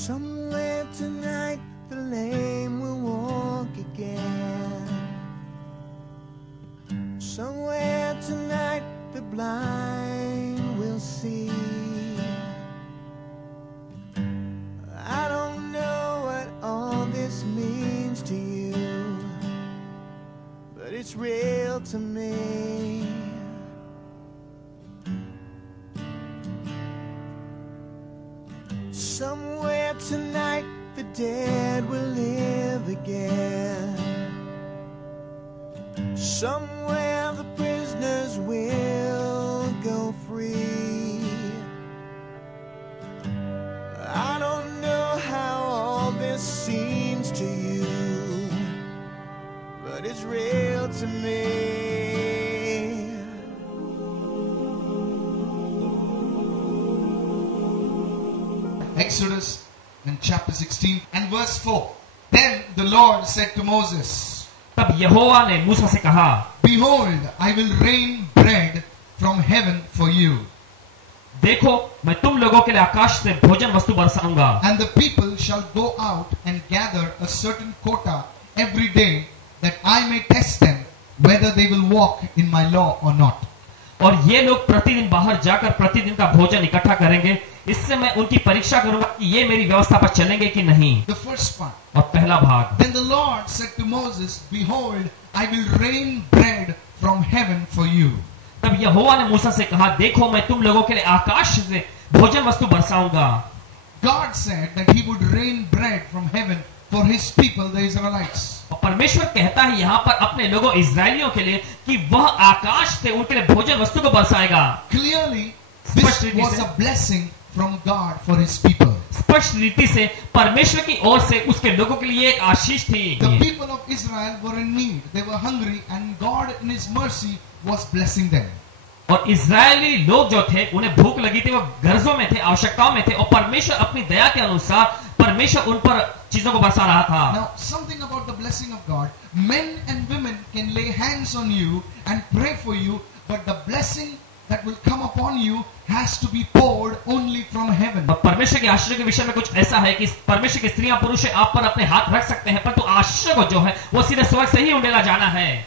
Somewhere tonight the lame will walk again. Somewhere tonight the blind will see. I don't know what all this means to you, but it's real to me. Somewhere tonight the dead will live again. Somewhere the prisoners will go free. I don't know how all this seems to you, but it's real to me. Exodus in chapter 16 and verse 4. Then the Lord said to Moses, तब यहोवा ने मूसा से कहा, Behold, I will rain bread from heaven for you, देखो मैं तुम लोगों के लिए आकाश से भोजन वस्तु बरसाऊंगा, and the people shall go out and gather a certain quota every day, that I may test them whether they will walk in my law or not. और ये लोग प्रतिदिन बाहर जाकर प्रतिदिन का भोजन इकट्ठा करेंगे, इससे मैं उनकी परीक्षा करूंगा कि ये मेरी व्यवस्था पर चलेंगे कि नहीं। The first part. और पहला भाग, Then the Lord said to Moses, Behold, I will rain bread from heaven for you. तब यहोवा ने मूसा से कहा, देखो मैं तुम लोगों के लिए आकाश से भोजन वस्तु बरसाऊंगा। God said that he would rain bread from heaven for his people, the Israelites. और परमेश्वर कहता है यहाँ पर अपने लोगों इजरायलियों के लिए कि वह आकाश से उनके लिए भोजन वस्तु को बरसाएगा। Clearly, this was a blessing from God for his people. स्पष्ट रीति से परमेश्वर की ओर से उसके लोगों के लिए एक आशीष थी। The people of Israel were in need, they were hungry, and God in his mercy was blessing them. और इजरायली लोग जो थे उन्हें भूख लगी थी, वो गर्जों में थे, आवश्यकताओं में थे, और परमेश्वर अपनी दया के अनुसार परमेश्वर उन पर चीजों को बरसा रहा था। Now, something about the blessing of God. Men and women can lay hands on you and pray for you, but the blessing that will come upon you has to be poured only from heaven. और परमेश्वर के आशीष के विषय में कुछ ऐसा है कि परमेश्वर की स्त्रियां पुरुष आप पर अपने हाथ रख सकते हैं, परंतु आशीष को जो है वो सीधे स्वर्ग से ही उंडेला जाना है।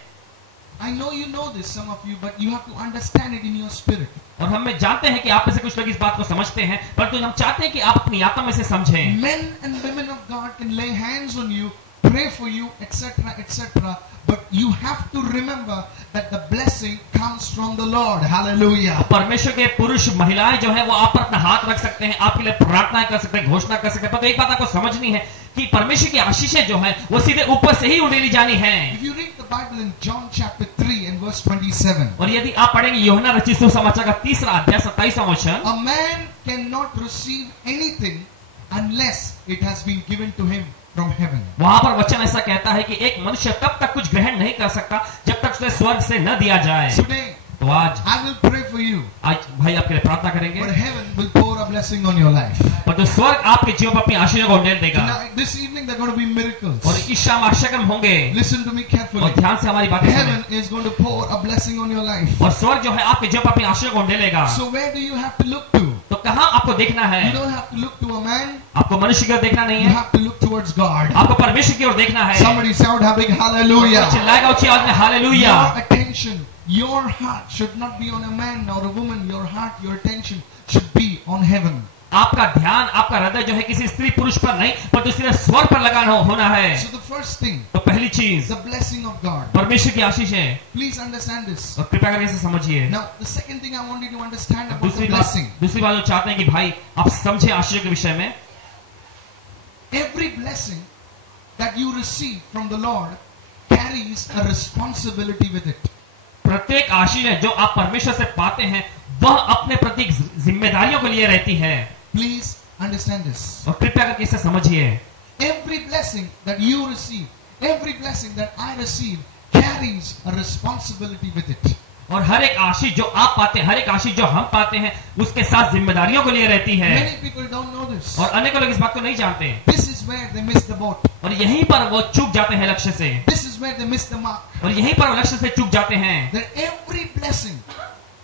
I know you know this, some of you, but you have to understand it in your spirit. और हम जानते हैं कि आप में से कुछ लोग इस बात को समझते हैं, परंतु हम चाहते हैं कि आप अपनी आत्मा में से समझें। Men and women of God can lay hands on you, pray for you, etc., etc., but you have to remember that the blessing comes from the Lord. Hallelujah. परमेश्वर के पुरुष महिलाएं जो है वो आप पर अपना हाथ रख सकते हैं, आपके लिए प्रार्थना कर सकते हैं, घोषणा कर सकते हैं, परंतु एक बात आपको समझनी है कि परमेश्वर की आशीषें जो है वो सीधे ऊपर से ही उड़ेली जानी है। If you read the Bible in John chapter 3 and verse 27, और यदि आप पढ़ेंगे यूहन्ना रचित सुसमाचार का 3 अध्याय 27वां वचन, a man cannot receive anything unless it has been given to him from heaven. वहां पर वचन ऐसा कहता है कि एक मनुष्य तब तक कुछ ग्रहण नहीं कर सकता जब तक उसे स्वर्ग से न दिया जाए। Today, तो आज I will pray for you, आज भाई आपके लिए प्रार्थना करेंगे, but heaven will pour a blessing on your life. और तो स्वर्ग आपके जीवन पर अपनी आशीष को उंडेल देगा। Tonight, this evening, there are going to be miracles. और इस शाम आश्चर्यक्रम होंगे। Listen to me carefully. और ध्यान से हमारी बातें सुनें। Heaven is going to pour a blessing on your life. और स्वर्ग जो है आपके जीवन पर अपनी आशीष को उंडेलेगा। So where do you have to look to? तो कहाँ आपको देखना है? You don't have to look to a man. आपको मनुष्य की ओर देखना नहीं You है, have to look towards God. आपको परमेश्वर की ओर देखना है। Somebody shout a big hallelujah. चिल्लाएगा ऊंची आवाज में hallelujah. Your attention, your heart should not be on a man or a woman. Your heart, your attention should be on heaven. आपका ध्यान, आपका हृदय जो है किसी स्त्री पुरुष पर नहीं, पर दूसरे स्वर पर लगा होना है। So the first thing, तो पहली चीज the blessing of God. परमेश्वर की आशीष है, Please understand this. और कृपया करके इसे समझिए। Now, the second thing I want you to understand about दूसरी the बात blessing. जो चाहते हैं कि भाई आप समझे आशीष के विषय में, Every blessing that you receive from the Lord carries a responsibility with it. प्रत्येक आशीष है जो आप परमेश्वर से पाते हैं वह अपने प्रति जिम्मेदारियों को लिए रहती है। Please understand this. और कृपया करके इसे समझिए। Every blessing that you receive, every blessing that I receive carries a responsibility with it. और हर एक आशीष जो आप पाते हैं, हर एक आशीष जो हम पाते हैं, उसके साथ जिम्मेदारियों को लिए रहती है। Many people don't know this. और अनेक लोग इस बात को नहीं जानते, This is where they miss the boat. और यहीं पर वो चूक जाते हैं लक्ष्य से, This is where they miss the mark. और यहीं पर वो लक्ष्य से चूक जाते हैं। That every blessing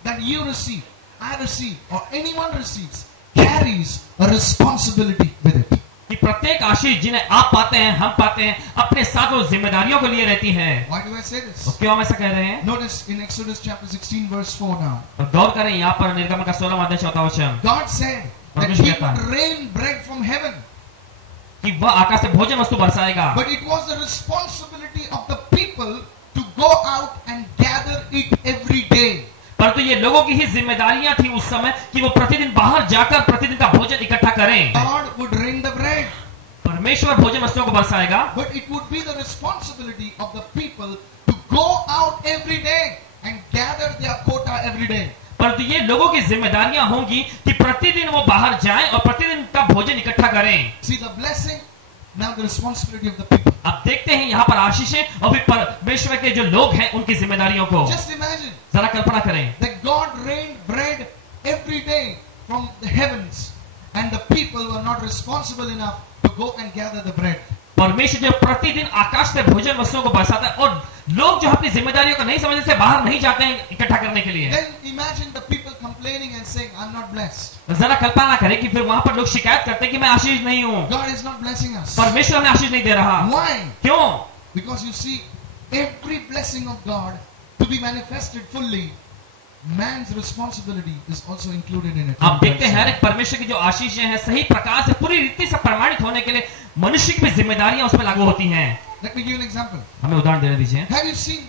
that you receive, I receive, or anyone receives, carries a responsibility with it. कि प्रत्येक आशीष जिन्हें आप पाते हैं, हम पाते हैं, अपने साथ वो जिम्मेदारियों को लिए रहती है। Why do I say this? तो क्यों हम ऐसा कह रहे हैं? Notice in Exodus chapter 16 verse 4 now. तो गौर करें यहाँ पर निर्गमन का 16वां अध्याय 4वां वचन, God said that परमेश्वर He कहता है would rain bread from heaven. कि वह आकाश से भोजन वस्तु बरसाएगा, But it was the responsibility of the people to go out and gather it every day. परंतु ये लोगों की ही जिम्मेदारियां थी उस समय कि वो प्रतिदिन बाहर जाकर प्रतिदिन का भोजन इकट्ठा करें। God would rain the bread. परमेश्वर भोजन वस्तुओं को बरसाएगा, But it would be the responsibility of the people to go out every day and gather their quota every day. परंतु ये लोगों की जिम्मेदारियां होंगी कि प्रतिदिन वो बाहर जाएं और प्रतिदिन का भोजन इकट्ठा करें। See the blessing, now the responsibility of the people. अब देखते हैं यहाँ पर आशीषें और फिर परमेश्वर के जो लोग हैं उनकी जिम्मेदारियों को। Just imagine जरा कल्पना करें that God rained bread every day from the heavens and the people were not responsible enough to go and gather the bread. परमेश्वर जो प्रतिदिन आकाश से भोजन वस्तुओं को बरसाता है और लोग जो अपनी जिम्मेदारियों को नहीं समझने से बाहर नहीं जाते हैं इकट्ठा करने के लिए। Then imagine the people complaining and saying, I'm not blessed. जरा कल्पना करें कि फिर वहां पर लोग शिकायत करते हैं कि मैं आशीष नहीं हूँ, God is not blessing us. परमेश्वर हमें आशीष नहीं दे रहा। Why? क्यों? Because you see, every blessing of God to be manifested fully, man's responsibility is also included in it. आप देखते हैं हर एक परमेश्वर की जो आशीषें हैं सही प्रकार से पूरी रीति से प्रमाणित होने के लिए मनुष्य की भी जिम्मेदारियां उसमें लागू होती हैं। Let me give you an example. हमें उदाहरण देने दीजिए। Have you seen?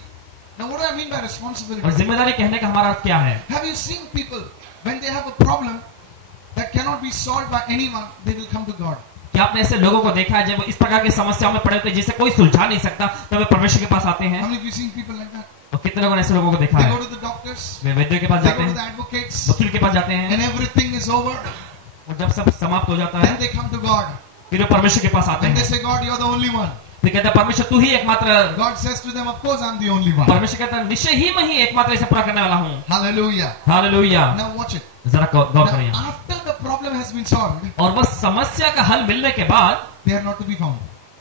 Now, what do I mean by responsibility? और जिम्मेदारी कहने का हमारा अर्थ क्या है? Have you seen people when they have a problem that cannot be solved by anyone, they will come to God. क्या आपने ऐसे लोगों को देखा है जब इस प्रकार की समस्याओं में पड़े होते हैं जिसे कोई सुलझा नहीं सकता तब वे परमेश्वर के पास आते हैं? How many of you seen people like that? और कितने लोगों ने ऐसे लोगों को देखा They है? go to the doctors, वे वैद्य के पास they जाते go to the हैं, advocates, वकील के पास जाते हैं and everything is over. और जब सब समाप्त हो जाता है Then they come to God फिर वे परमेश्वर के पास आते and they हैं। say, God, you're the only one. फिर कहते हैं परमेश्वर तू ही एकमात्र। God says to them, of course I'm the only one. परमेश्वर कहता है निश्चय ही मैं ही एकमात्र इसे पूरा करने वाला हूँ। Hallelujah. Hallelujah. Now watch it. जरा गौर करिए। Now, after the problem has been solved, और बस समस्या का हल मिलने के बाद they are not to be found.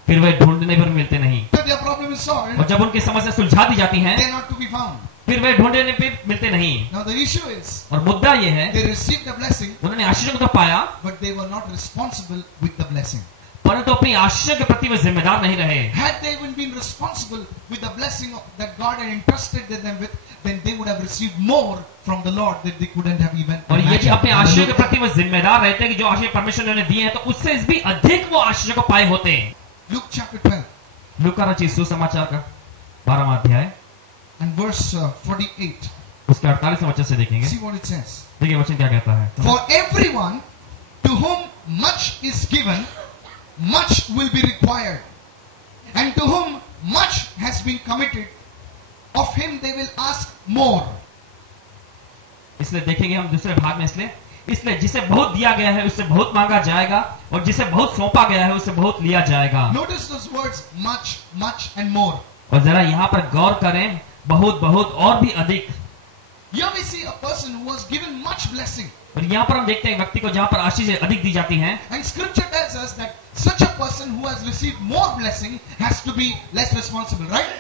फिर वे ढूंढने पर मिलते नहीं, After their problem is solved, और जब उनकी समस्या सुलझा दी जाती है they are not to be found. फिर वे ढूंढने पे मिलते नहीं। Now the issue is, और मुद्दा ये है they received the blessing, उन्होंने आशीषों को तो पाया but they were not responsible with the blessing. परंतु अपनी आशीषों के प्रति वे जिम्मेदार नहीं रहे। Had they even been responsible with the blessing that God had entrusted them with, then they would have received more from the Lord that they couldn't have even और यदि imagined. अपने आशीषों के प्रति वो जिम्मेदार रहते कि जो आशीष परमेश्वर ने उन्हें दिए हैं तो उससे भी अधिक वो आशीषों को पाए होते। Luke chapter 12 लूका रचित सुसमाचार का 12वां अध्याय and verse 48. उसके 48वें वचन से देखेंगे। See what it says. देखिए वचन क्या कहता है। For everyone to whom much is given, much will be required. And to whom much has been committed, of him they will ask more. इसलिए देखेंगे हम दूसरे भाग में इसलिए जिसे बहुत दिया गया है उससे बहुत मांगा जाएगा और जिसे बहुत सौंपा गया है उससे बहुत लिया जाएगा। Notice those words, much, much and more. और जरा यहाँ पर गौर करें, बहुत बहुत और भी अधिक। Here we see a person who was given much blessing. और यहाँ पर हम देखते हैं व्यक्ति को जहाँ पर आशीष अधिक दी जाती हैं। And scripture tells us that such a person who has received more blessing has to be less responsible, right?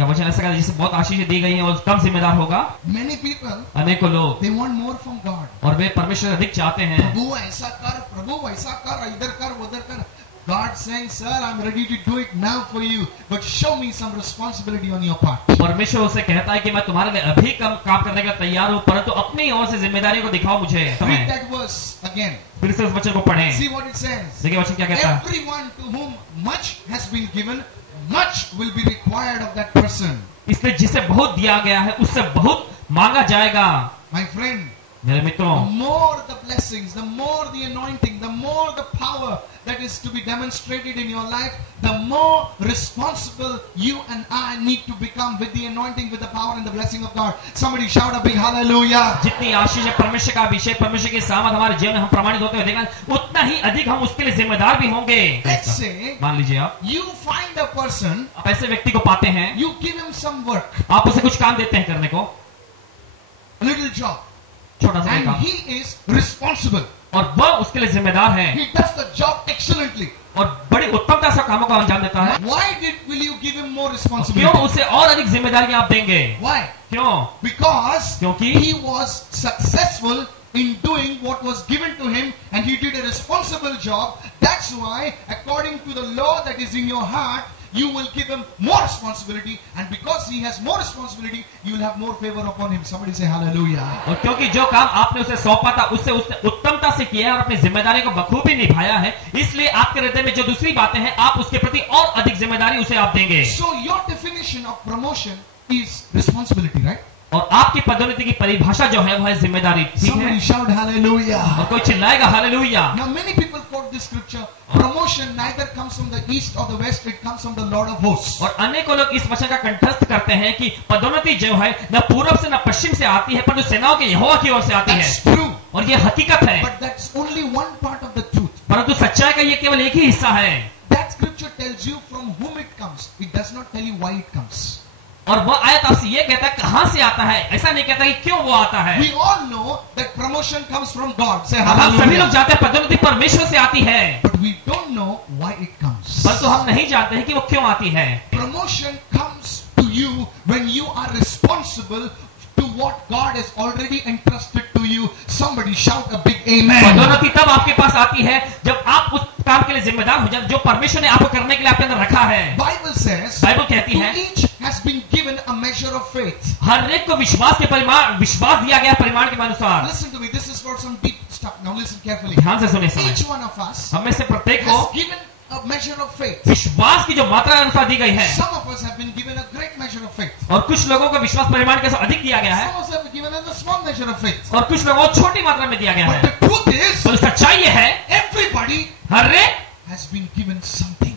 वचन ऐसा कहता है जिसे बहुत आशीष दी गई है और कम जिम्मेदार होगा। Many people, अनेकों लोग they want more from God. और वे परमेश्वर अधिक चाहते हैं। प्रभु ऐसा कर, इधर कर, उधर कर. God saying, sir, I'm ready to do it now for you, but show me some responsibility on your part. परमेश्वर उसे कहता है कि मैं तुम्हारे लिए अभी कम काम करने का तैयार हूँ परंतु अपनी ओर से जिम्मेदारियों को दिखाओ मुझे। Read that verse again. फिर से उस वचन को पढ़ें। See what it says. देखिए वचन क्या कहता है। Everyone to whom much has been given, much will be required of that person. इसलिए जिसे बहुत दिया गया है उससे बहुत मांगा जाएगा। My friend, मेरे मित्रों, the more the blessings, the more the anointing, the more the power that is to be demonstrated in your life, the more responsible you and I need to become with the anointing, with the power and the blessing of God. Somebody shout a big hallelujah. जितनी आशीष है परमेश्वर का अभिषेक, परमेश्वर की सामर्थ हमारे जीवन में हम प्रमाणित होते हुए देखना, उतना ही अधिक हम उसके लिए जिम्मेदार भी होंगे। Let's say मान लीजिए आप you find a person, आप ऐसे व्यक्ति को पाते हैं, you give him some work, आप उसे कुछ काम देते हैं करने को, a little job, छोटा सा and काम, he is responsible. और वह उसके लिए जिम्मेदार है He does the job excellently. और बड़ी उत्तमता से कामों को अंजाम देता है। Why will you give him more क्यों responsibility? उसे और अधिक जिम्मेदारियां आप देंगे? Why? क्यों? Because क्योंकि he was successful in doing what was given to him, and he did a responsible job. That's why, according to the law that is in your heart, you will give him more responsibility, and because he has more responsibility, you will have more favor upon him. Somebody say hallelujah. और क्योंकि जो काम आपने उसे सौंपा था उससे उसने उत्तमता से किया है और अपनी जिम्मेदारी को बखूबी निभाया है, इसलिए आपके हृदय में जो दूसरी बातें हैं आप उसके प्रति और अधिक जिम्मेदारी उसे आप देंगे। So your definition of promotion is responsibility, right? और आपकी पदोन्नति की परिभाषा जो है वो है जिम्मेदारी, ठीक है? Somebody shout hallelujah. और कोई चिल्लाएगा hallelujah. Now many people quote this scripture. Promotion neither comes from the east or the west, it comes from the Lord of hosts. और अनेकों लोग इस वचन का कंठस्थ करते हैं कि पदोन्नति जो है न पूर्व से न पश्चिम से आती है, परंतु सेनाओं के यहोवा की ओर से आती है। That's true. और ये हकीकत है, But that's only one part of the truth. परंतु सच्चाई का ये केवल एक ही हिस्सा है। That scripture tells you from whom it comes. It does not tell you why it comes. और वह आयत आपसे ये कहता है कहां से आता है, ऐसा नहीं कहता कि क्यों वो आता है। We all know that promotion comes from God. Say हम सभी लोग hallelujah. जानते हैं पदोन्नति परमेश्वर से आती है, But we don't know why it comes. परंतु हम नहीं जानते हैं कि वो क्यों आती है। Promotion comes to you when you are responsible to what God has already entrusted to you. Somebody shout a big amen. पदोन्नति तब आपके पास आती है जब आप उस काम के लिए जिम्मेदार हो जाए जो परमेश्वर ने आपको करने के लिए आपके अंदर रखा है। Bible says, बाइबल कहती to है each has been given a measure of faith. हर एक को विश्वास दिया गया परिमाण के अनुसार। Listen to me. This is for some deep stuff. Now listen carefully. ध्यान से सुने समय, Each one of us हम में से प्रत्येक को has given a measure of faith. विश्वास की जो मात्रा अनुसार दी गई है, Some of us have been given a great measure of faith. और कुछ लोगों को विश्वास परिमाण के साथ अधिक दिया गया है Some of us have been given a small measure of faith. और कुछ लोगों को छोटी मात्रा में दिया गया But है। the truth is, तो सच्चाई ये है everybody हर एक has been given something.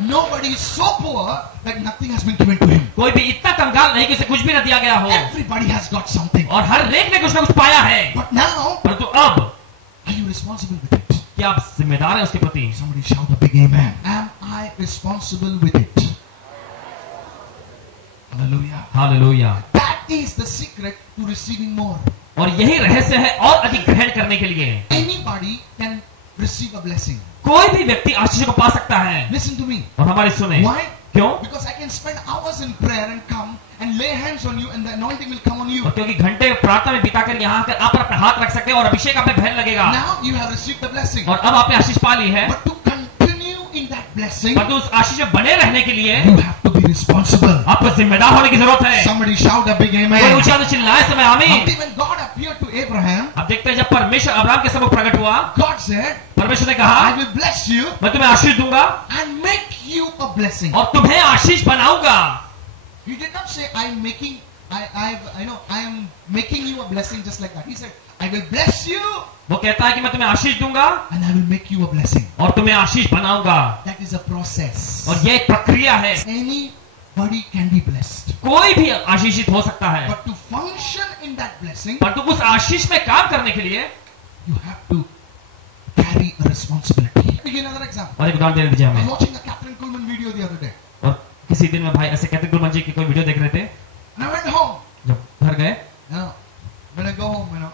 Nobody is so poor that nothing has been given to him. कोई भी इतना कंगाल नहीं कि उसे कुछ भी न दिया गया हो, Everybody has got something. और हर एक ने कुछ न कुछ पाया है। But now, परंतु अब are you responsible with it? क्या आप जिम्मेदार हैं उसके प्रति? Somebody shout a big amen. Am I responsible with it? Hallelujah. Hallelujah. That is the secret to receiving more. और यही रहस्य है और अधिक ग्रहण करने के लिए। Anybody can receive a blessing. कोई भी व्यक्ति आशीष को पा सकता है। Listen to me. और हमारी सुने, Why? क्यों? Because I can spend hours in prayer and come and lay hands on you and the anointing will come on you. और क्योंकि घंटे प्रार्थना में बिताकर यहाँ आकर आप पर अपना हाथ रख सकते हैं और अभिषेक आप पे बहने लगेगा। Now you have received the blessing. और अब आपने आशीष पा ली है, But to continue in that blessing, परंतु उस आशीष में बने रहने के लिए you have to be responsible. आपको जिम्मेदार होने की जरूरत है। Somebody shout a big कोई amen. ऊंचा तो चिल्लाए समय आमीन। Now, when God appeared to Abraham, अब देखते हैं जब परमेश्वर अब्राहम के सम्मुख प्रकट हुआ, God said, परमेश्वर ने I कहा will bless you मैं तुम्हें आशीष दूंगा and make you a blessing. और तुम्हें आशीष बनाऊंगा। He did not say, I am making you a blessing just like that. He said, I will bless you वो कहता है कि मैं तुम्हें आशीष दूंगा and I will make you a blessing. और तुम्हें आशीष बनाऊंगा। That is a process. और ये एक प्रक्रिया है। Anybody can be blessed. कोई भी आशीषित हो सकता है, But to function in that blessing, परंतु उस आशीष में काम करने के लिए you have to carry a responsibility. Let me give you another example. और एक उदाहरण दे दीजिए I was हमें। watching a Catherine Kuhlman video the other day. और किसी दिन में भाई ऐसे कहते गुरुमन जी की कोई वीडियो देख रहे थे, And I went home. जब घर गए When I go home,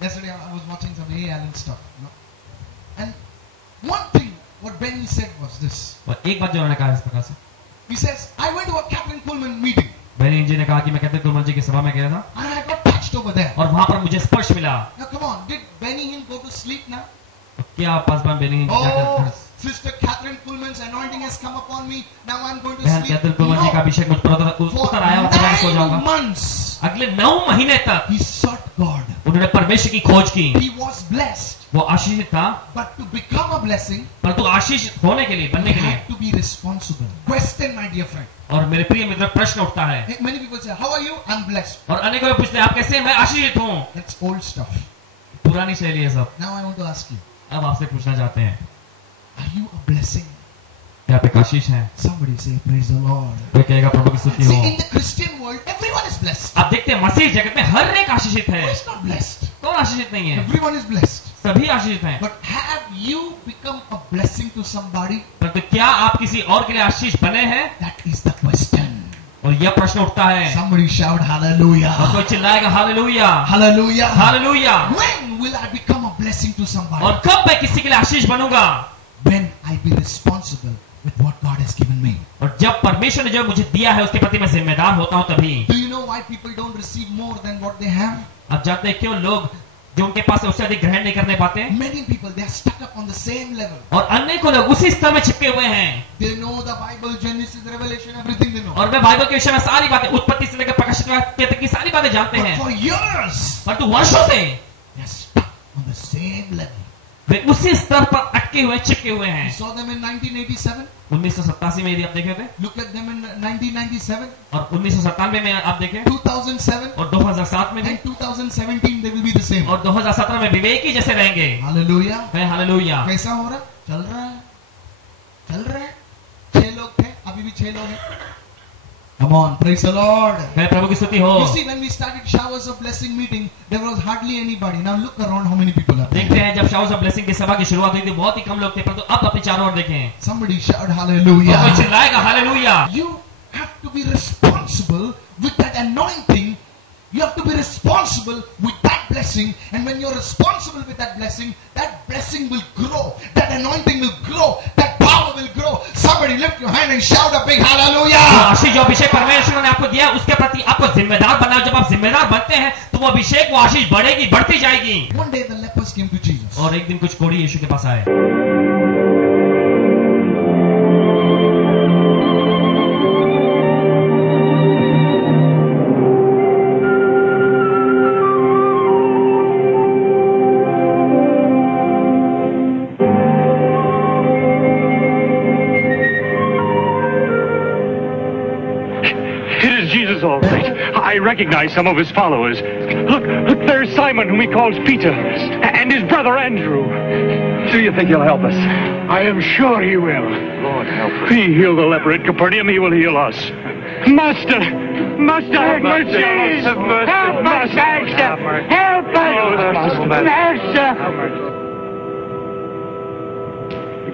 yesterday I was watching some A. Allen stuff, and one thing what Benny said was this. और एक बात जो उन्होंने कहा इस प्रकार से, He says, I went to a Catherine Kuhlman meeting Beni जी ने कहा कि मैं कहते गुरुमन जी की सभा में गया था and I got touched over there. और वहां पर मुझे स्पर्श मिला। Now come on, did Benny Hinn go to sleep now? क्या पासवान बेनी जी जाकर Oh, Sister Catherine Kuhlman's anointing has come upon me. Now I'm going to बहन sleep. कैथरीन कुलमन जी का No. अभिषेक मुझ पर उतर आया और मैं सो For जाऊंगा। 9 months, अगले 9 महीने तक he sought God. उन्होंने परमेश्वर की खोज की। He was blessed. वो आशीषित था, But to become a blessing, परंतु आशीष होने के लिए, you बनने के लिए, have to be responsible. Question, my dear friend. और मेरे प्रिय मित्र प्रश्न उठता है Hey, many people say, how are you? I'm blessed. और अनेकों लोग पूछते हैं आप कैसे हैं? मैं आशीषित हूँ। That's old stuff. पुरानी शैली है सब। Now I want to ask you, अब आपसे पूछना चाहते हैं, are you a blessing? क्या आप एक आशीष हैं? Somebody say, praise the Lord. कोई कहेगा प्रभु की स्तुति See, हो। in the Christian world, everyone is blessed. आप देखते हैं मसीह जगत में हर एक आशीषित है। Who is not blessed? कौन आशीषित नहीं है? Everyone is blessed. सभी आशीषित हैं। But have you become a blessing to somebody? परंतु क्या आप किसी और के लिए आशीष बने हैं? That is the question. और यह प्रश्न उठता है Somebody shout और hallelujah. कोई चिल्लाएगा hallelujah, Hallelujah. Hallelujah. When will I become a blessing to somebody? और कब मैं किसी के लिए आशीष बनूंगा? When I be responsible with what God has given me. और जब परमेश्वर ने जो मुझे दिया है उसके प्रति मैं जिम्मेदार होता हूं तभी। Do you know why people don't receive more than what they have? आप जानते हैं क्यों लोग जो उनके पास है उससे अधिक ग्रहण नहीं करने पाते, Many people, they are stuck up on the same level. और अनेकों लोग उसी स्तर में चिपके हुए हैं। They know the Bible, Genesis, Revelation, everything they know. और वे बाइबल के विषय में सारी बातें, उत्पत्ति से लेकर प्रकाशित वाक्य तक की सारी बातें जानते But हैं, for years, परंतु वर्षों से they are stuck on the same level. वे उसी स्तर पर अटके हुए, चिपके हुए You हैं। saw them in 1987. 1987 में यदि आप देखे थे, Look at them in 1997, और 1997 में आप देखें, 2007, और 2007 में भी, and 2017. They will be the same. और 2017 में विवेक ही जैसे रहेंगे। Hallelujah. वे हालेलुया। कैसा हो रहा? चल रहा है, चल रहा है। 6 लोग थे, अभी भी 6 लोग हैं। Come on, praise the Lord. वे प्रभु की स्तुति हो। You see, when we started Showers of Blessing meeting, there was hardly anybody. Now look around, how many people are there? देखते हैं जब शाउस ऑफ ब्लेसिंग की सभा की शुरुआत हुई थी, बहुत ही कम लोग थे, परंतु अब अपने चारों ओर देखें, Somebody shout और कोई hallelujah. चिल्लाएगा hallelujah. You have to be responsible with that anointing. You have to be responsible with that blessing. And when you're responsible with that blessing will grow. That anointing will grow. That power will grow. Somebody lift your hand and shout a big तो hallelujah. आशीष जो अभिषेक परमेश्वर ने आपको दिया है, उसके प्रति आपको जिम्मेदार बनाओ। जब आप जिम्मेदार बनते हैं तो वो अभिषेक, वो आशीष बढ़ेगी, बढ़ती जाएगी। One day the lepers came to Jesus. और एक दिन कुछ कोढ़ी यीशु के पास आए। All right. I recognize some of his followers. Look, there's Simon, whom he calls Peter, and his brother Andrew. Do you think he'll help us? I am sure he will. Lord, help us. He healed the leper at Capernaum, he will heal us. Master, have mercy. Have mercy. Help us, Master. Help us, Master.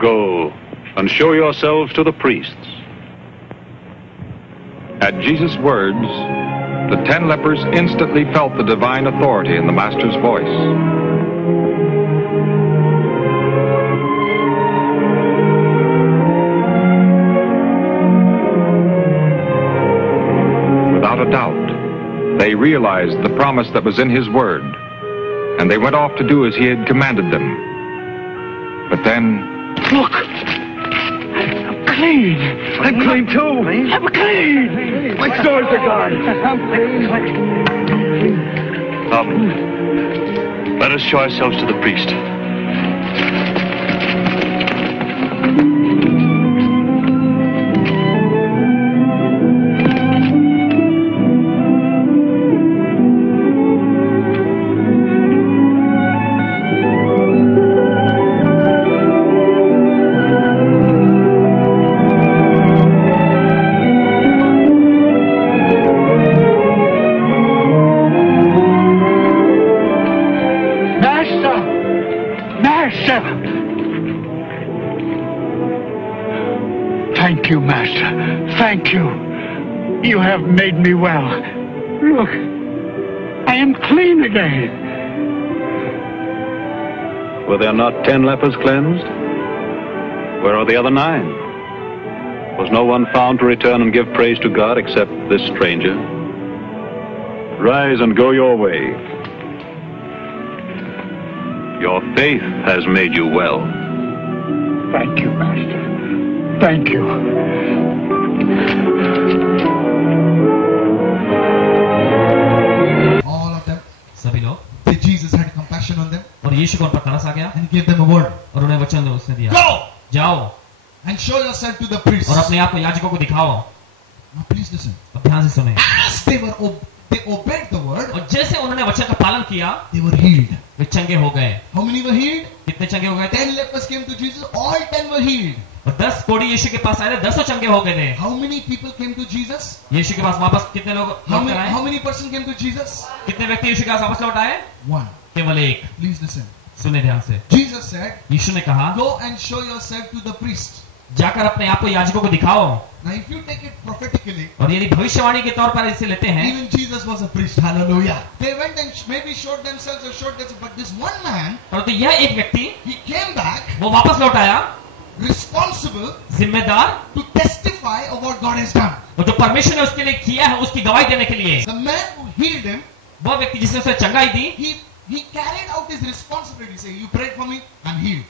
Go and show yourselves to the priests. At Jesus' words, the 10 lepers instantly felt the divine authority in the Master's voice. Without a doubt, they realized the promise that was in his word, and they went off to do as he had commanded them. But then, Look, clean. I'm clean too. I'm clean. My stores are gone. I'm clean. Come, let us show ourselves to the priest. Thank you, Master. Thank you. You have made me well. Look, I am clean again. were there not 10 lepers cleansed? Where are the other 9? Was no one found to return and give praise to God except this stranger? Rise and go your way. Your faith has made you well. Thank you, Master. Thank you. All of them. सभी लोग, That Jesus had compassion on them और यीशु को उन पर तरस आ गया and gave them a word. और उन्हें वचन उसने दिया, Go जाओ and show yourself to the priest. और अपने आप को याजकों को दिखाओ। Now please listen. अब ध्यान से सुने। As they obeyed the word, और जैसे उन्होंने वचन का पालन किया, they were healed. वे चंगे हो गए। How many were healed? कितने चंगे हो गए थे? 10 lepers came to Jesus. All 10 were healed. और 10 कोढ़ी यीशु के पास आए थे, 10 चंगे हो गए थे। How many people came to Jesus? यीशु के पास वापस कितने लोग How लौट many, कर आए? how many person came to Jesus? कितने व्यक्ति यीशु के पास वापस लौट आए? One. केवल एक। Please listen. सुने ध्यान से। Jesus said, यीशु ने कहा, go and show yourself to the priest. जाकर अपने आप को याजकों को दिखाओ। Now if you take it prophetically, और यदि भविष्यवाणी के तौर पर इसे लेते हैं, even Jesus was a priest. Hallelujah. They went and maybe showed themselves or showed themselves, but this one man, परंतु यह एक व्यक्ति, he came back वो वापस लौट आया, responsible जिम्मेदार, to testify of what God has done. और जो परमेश्वर ने उसके लिए किया है उसकी गवाही देने के लिए। The man who healed him, वो व्यक्ति जिसने उसे चंगाई दी, he he carried out his responsibility. Say, you prayed for me, I'm healed.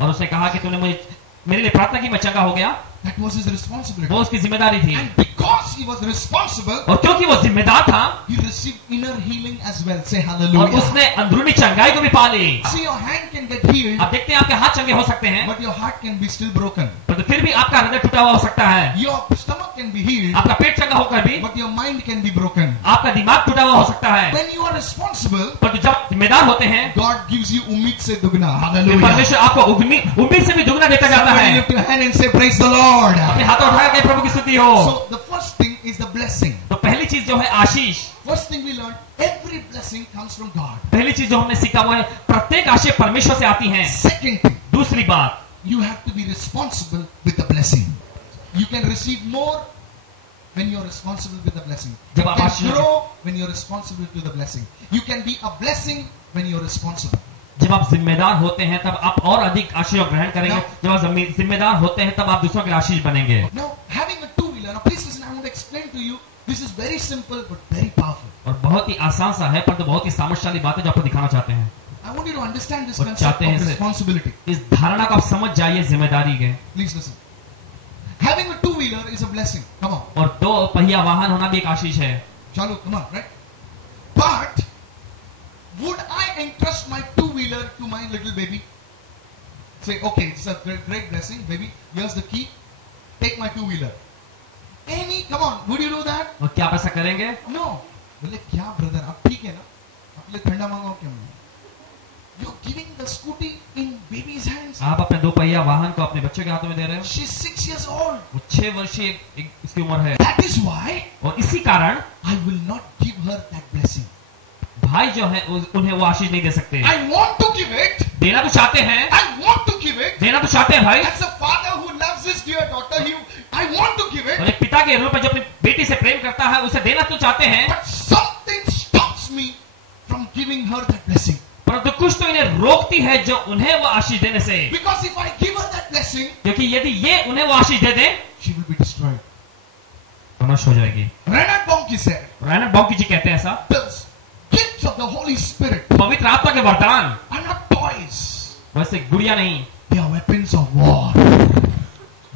और उसने कहा कि तूने मुझे मेरे लिए प्रार्थना की, मैं चंगा हो गया। That was his responsibility. वो उसकी जिम्मेदारी थी, And because he was responsible, और क्योंकि वो जिम्मेदार था, he received inner healing as well. Say और hallelujah. उसने अंदरूनी चंगाई को भी पा ली। See, your hand can get healed, आप देखते हैं आपके हाथ चंगे हो सकते हैं, but your heart can be still broken. पर फिर भी आपका हृदय टूटा हुआ हो सकता है। Your stomach can be healed, आपका पेट चंगा होकर भी but your mind can be broken. आपका दिमाग टूटा हुआ हो सकता है। When you are responsible, पर जब जिम्मेदार होते हैं, God gives you umid se dugna. तो Hallelujah. परमेश्वर आपको उम्मीद से भी दुगना देता जाता Somebody है। lift your hand and say, praise the Lord. अपने हाथ उठा के प्रभु की स्तुति हो। So the first thing is the blessing. तो पहली चीज जो है आशीष, First thing we learned, every blessing comes from God. पहली चीज जो हमने सीखा वो है प्रत्येक आशीष परमेश्वर से आती हैं। Second thing, दूसरी बात, you have to be responsible with the blessing. You can receive more when you're responsible with the blessing. You जब आप can Ashish- grow when you're responsible to the blessing. You can be a blessing when you're responsible. जब आप जिम्मेदार होते हैं तब आप और अधिक आशीष ग्रहण करेंगे। जब आप जिम्मेदार होते हैं तब आप दूसरों के लिए आशीष बनेंगे। Now, having a two-wheeler, now please listen, I want to explain to you, this is very simple but very powerful. और बहुत ही आसान सा है, पर तो बहुत ही सामर्थ्यशाली बात है जो आपको दिखाना चाहते हैं। I want you to understand this और concept चाहते हैं of इसे- responsibility. इस धारणा को आप समझ जाइए जिम्मेदारी के। Please listen. Having a two-wheeler is a blessing. Come on. और दो पहिया वाहन होना भी एक आशीष है। Chalu, come on, right? But would I entrust my two-wheeler to my little baby? Say, okay, it's a great blessing, baby. Here's the key. Take my two-wheeler. Come on, would you do that? और क्या आप ऐसा करेंगे? No. बोले क्या brother, आप ठीक है ना? आप ले ठंडा मंगाओ क्यों? You're giving the scooty in baby's hands. आप अपने दो पहिया वाहन को अपने बच्चे के हाथों में दे रहे हो। She's 6 years old. वो 6 वर्षीय इसकी उम्र है, That is why और इसी कारण I will not give her that blessing. भाई जो है उन्हें वो आशीष नहीं दे सकते। I want to give it. देना तो चाहते हैं, I want to give it. देना तो चाहते हैं भाई। As a father who loves his dear daughter, I want to give it. और एक पिता के रूप में जो अपनी बेटी से प्रेम करता है उसे देना तो चाहते हैं, But something stops me from giving her that blessing. परंतु कुछ तो इन्हें रोकती है जो उन्हें वो आशीष देने से। Because if I give her that blessing, क्योंकि यदि ये उन्हें वो आशीष दे दे she will be destroyed. तो नष्ट हो जाएगी। Reinhard Bonnke said, रायनर बॉन्की जी कहते हैं ऐसा, the gifts of the Holy Spirit पवित्र आत्मा के वरदान are not toys. वैसे गुड़िया नहीं, They are weapons of war.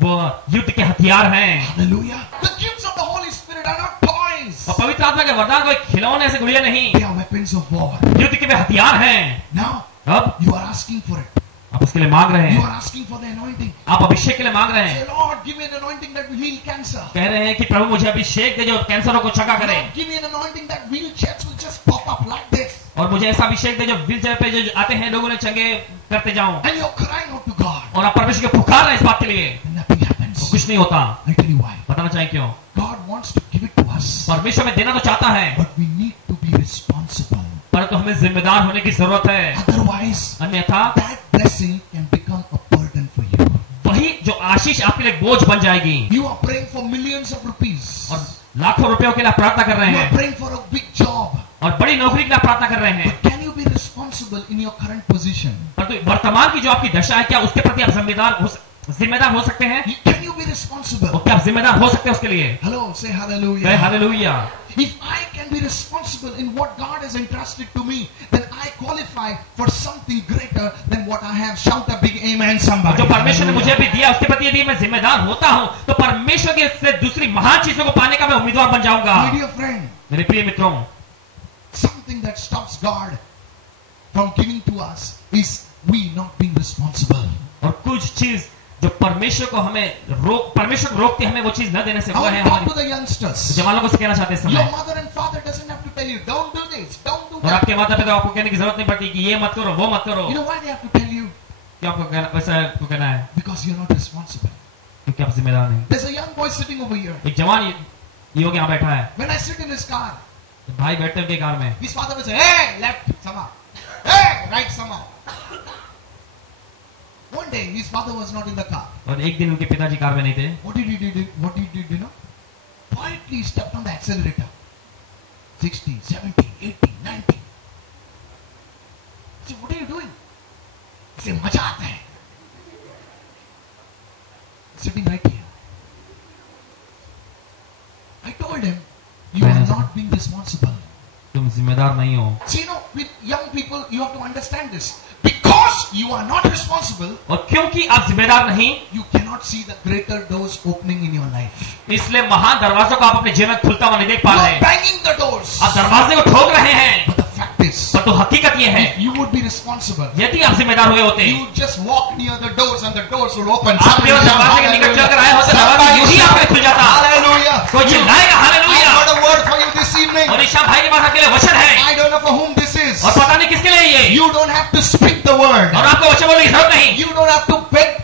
वो युद्ध के हथियार हैं। Hallelujah. The gifts of the Holy Spirit are not toys. और पवित्र आत्मा के वरदान कोई खिलौने से गुड़िया नहीं, They are weapons of war. युद्ध के वे हथियार हैं। Now, अब you are asking for it. आप उसके लिए मांग रहे You हैं, are asking for the anointing. आप अभिषेक के लिए मांग रहे हैं। Say, Lord, give me an anointing that will heal cancer. कह रहे हैं कि प्रभु मुझे अभिषेक दे जो कैंसरों को चंगा करे, Lord, give me an anointing that wheelchairs will just pop up like this. और मुझे ऐसा अभिषेक दे जो व्हीलचेयर पे जो आते हैं लोगों ने चंगे करते जाऊं। And you're crying out to God. और आप परमेश्वर के पुकार रहे हैं इस बात के लिए, And nothing happens. तो कुछ नहीं होता। I'll tell you why. बताना चाहिए क्यों। God wants to give it to us. परमेश्वर में देना तो चाहता है, But we need to be responsible. परंतु हमें जिम्मेदार होने की जरूरत है, Otherwise, अन्यथा that blessing can become a burden for you. वही जो आशीष आपके लिए बोझ बन जाएगी। You are praying for millions of rupees. और लाखों रुपयों के लिए आप प्रार्थना कर रहे You are हैं, praying for a big job. और बड़ी नौकरी के लिए आप प्रार्थना कर रहे हैं, But can you be responsible in your current position? परंतु वर्तमान की जो आपकी दशा है, क्या उसके प्रति आप जिम्मेदार हो सकते हैं? Can you be responsible? और क्या आप जिम्मेदार हो सकते हैं उसके लिए? Hello, say कहे hallelujah. Hallelujah. If I can be responsible in what God has entrusted to me, then I qualify for something greater than what I have. Shout a big amen, somebody. जो परमेश्वर ने मुझे भी दिया उसके प्रति यदि मैं जिम्मेदार होता हूं तो परमेश्वर के से दूसरी महान चीजों को पाने का मैं उम्मीदवार बन जाऊंगा। My dear friend, मेरे प्रिय मित्रों, something that stops God from giving to us is we not being responsible. और कुछ चीज जो परमेश्वर को रोकती हमें वो चीज न देने से I वो want है to talk हमारी। to the youngsters. जवानों को कहना चाहते हैं इस Your समय, mother and father doesn't have to tell you, don't do this, don't do और that. आपके माता पिता आपको कहने की जरूरत नहीं पड़ती कि ये मत करो वो मत करो। You know why they have to tell you? क्या आपको वैसा आपको कहना है? Because you're not responsible. क्योंकि आप जिम्मेदार नहीं। There's a young boy sitting over here. एक जवान युवक यहाँ बैठा है, When I sit in his car, भाई बैठते उनके कार में, his father will say, hey, left, somehow. Hey, right, somehow. One day, his father was not in the car. और एक दिन उनके पिताजी कार में नहीं थे। What did he do? What did he do, you know? Quietly stepped on the accelerator. 60, 70, 80, 90. I said, what are you doing? He said, मजा आता है. Sitting right here. I told him, you are not being responsible. तुम जिम्मेदार नहीं हो। See, with young people, you have to understand this. Because you are not responsible, और क्योंकि आप जिम्मेदार नहीं, you cannot see the greater doors opening in your life. इसलिए महान दरवाजों को आप अपने जीवन में खुलता हुआ नहीं देख पा You रहे are हैं। banging the doors. आप दरवाजे को ठोक रहे हैं, But the fact is, पर तो हकीकत ये है, if you would be responsible, यदि आप जिम्मेदार हुए होते, you would just walk near the doors and the doors would open. आप केवल दरवाजे के निकट चलकर आए होते, दरवाजा यूं ही आपके खुल जाता। Hallelujah. कोई चिल्लाएगा I hallelujah. got a word for you this evening. और ईशा भाई के पास आपके लिए वचन है, I don't know for whom this is. और पता नहीं किसके लिए ये, You don't have to speak the word. और आपको वचन बोलने की जरूरत नहीं, You don't have to beg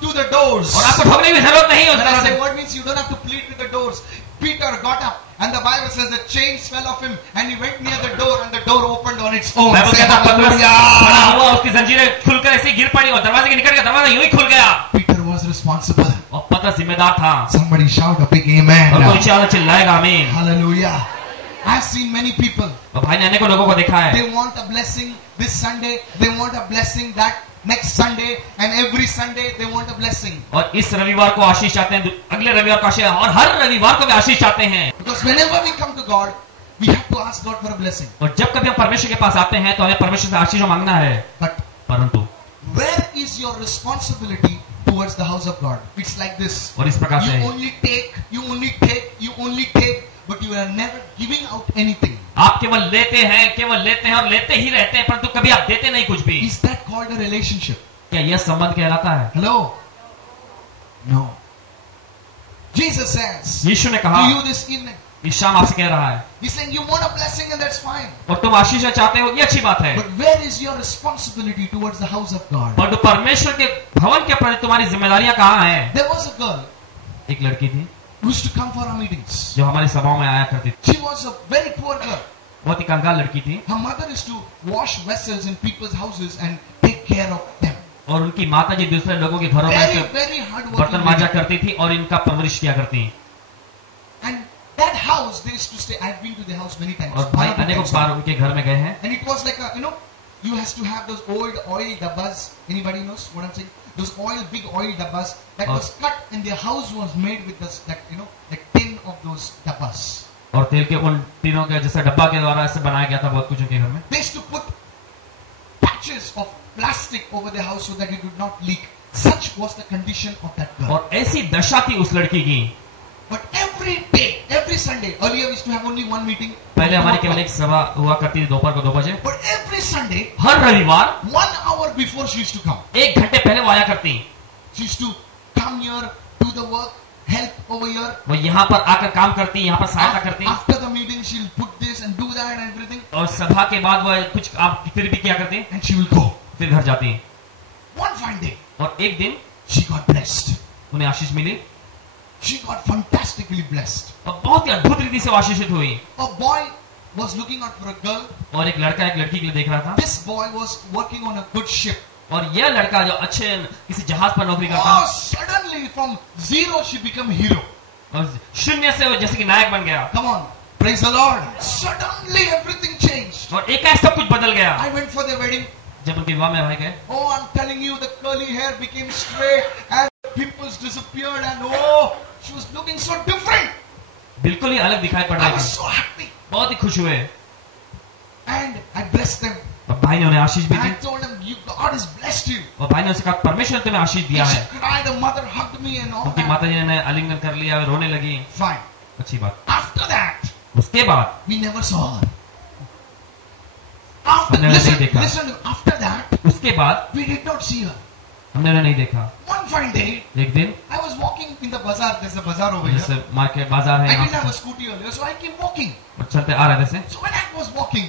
to the doors. और आपको ठोकने की जरूरत नहीं है उस When I दरवाजे say को। word means you don't have to plead with the doors. Peter got up and the Bible says the chains fell off him and he went near the door and the door opened on its own. Bible Say कहता है पतरस खड़ा hallelujah. हुआ, उसकी जंजीरें खुलकर ऐसे गिर पड़ी और दरवाजे के निकट गया, दरवाजा यूं ही खुल गया। Peter was responsible. और पतरस जिम्मेदार था। Somebody shout a big और amen. कोई चाल चिल्लाएगा आमीन। Hallelujah. I've seen many people. और भाई ने अनेकों लोगों को देखा है, They want a blessing this Sunday. They want a blessing that next Sunday and every Sunday they want a blessing. और इस रविवार को आशीष चाहते हैं, अगले रविवार को आशीष, और हर रविवार को भी आशीष चाहते हैं। Because whenever we come to God, we have to ask God for a blessing. और जब कभी हम परमेश्वर के पास आते हैं तो हमें परमेश्वर से आशीष मांगना है, But परंतु where is your responsibility towards the house of God? It's like this. और इस प्रकार से You only take, you only take, you only take, but you are never giving out anything. आप केवल लेते हैं और लेते ही रहते हैं, परंतु कभी आप देते नहीं कुछ भी। Is that called a relationship? क्या यह संबंध कहलाता है? Hello? No. Jesus says यीशु ने to कहा, you this evening, इस शाम आपसे कह रहा है, He's saying you want a blessing and that's fine. और तुम आशीष चाहते हो, ये अच्छी बात है, But where is your responsibility towards the house of God? परंतु परमेश्वर के भवन के प्रति तुम्हारी जिम्मेदारियां कहाँ हैं? There was a girl एक लड़की थी who used to come for our meetings. जो हमारी सभाओं में आया करती थी, She was a very poor girl. बहुत ही कंगाल लड़की थी, Her mother used to wash vessels in people's houses and take care of them. और उनकी माता जी दूसरे लोगों के घरों में Very, से very hard बर्तन working. मांजा करती थी और इनका परवरिश किया करती। And that house they used to stay. I've been to the house many times. और भाई अनेकों बार उनके घर में गए हैं, And it was like a, you has to have those old oil dabbas. Anybody knows what I'm saying? Those big oil dabbas that was cut and their house was made with this, like 10 of those dabbas. और तेल के उन तीनों के जैसे डब्बा के द्वारा ऐसे बनाया गया था बहुत कुछ उनके घर में। They used to put patches of plastic over their house so that it would not leak. Such was the condition of that girl. और ऐसी दशा थी उस लड़की की। But every day, every Sunday, earlier we used to have only one meeting. पहले हमारी केवल एक सभा हुआ करती थी दोपहर को 2 बजे। But every Sunday, हर रविवार 1 hour before she used to come. 1 घंटे पहले वो आया करती। She used to come here, do the work, help over here. वो यहाँ पर आकर काम करती, यहाँ पर सहायता करती, After the meeting, she'll put this and do that and everything. और सभा के बाद वो कुछ काम फिर भी किया करती, And she will go. फिर घर जाती। One fine day, और एक दिन she got blessed. उन्हें आशीष मिली She got fantastically blessed. और बहुत ही अद्भुत रीति से वो आशीषित हुई। A boy was looking out for a girl. और एक लड़का एक लड़की के लिए देख रहा था, This boy was working on a good ship. और यह लड़का जो अच्छे किसी जहाज पर नौकरी करता, Oh, suddenly from zero she became a hero. और शून्य से वो जैसे कि नायक बन गया, Come on, praise the Lord. Suddenly everything changed. और एकाएक सब कुछ बदल गया। I went for their wedding. जब उनके विवाह में रह गए, Oh, I'm telling you, the curly hair became straight and pimples disappeared and oh, she was looking so different. बिल्कुल ही अलग दिखाई पड़ I रहे was थे, so happy. बहुत ही खुश हुए। And I blessed them. और भाई ने उन्हें आशीष भी And the, I told them, God has blessed you. और भाई ने उनसे कहा परमेश्वर ने तुम्हें आशीष दिया She है। cried, her mother hugged me and all उनकी that. माता जी ने आलिंगन कर लिया, रोने लगी। Fine. अच्छी बात। After that, उसके बाद we never saw her. After, हमने उन्हें नहीं देखा। listen, after that, उसके बाद we did not see her. हमने उन्हें नहीं देखा। One fine day, एक दिन I was walking in the bazaar. There's a bazaar over here. जैसे मार्केट बाजार है I यहाँ didn't have a से, scooty earlier, so I came walking. और चलते आ रहे थे, So when I was walking,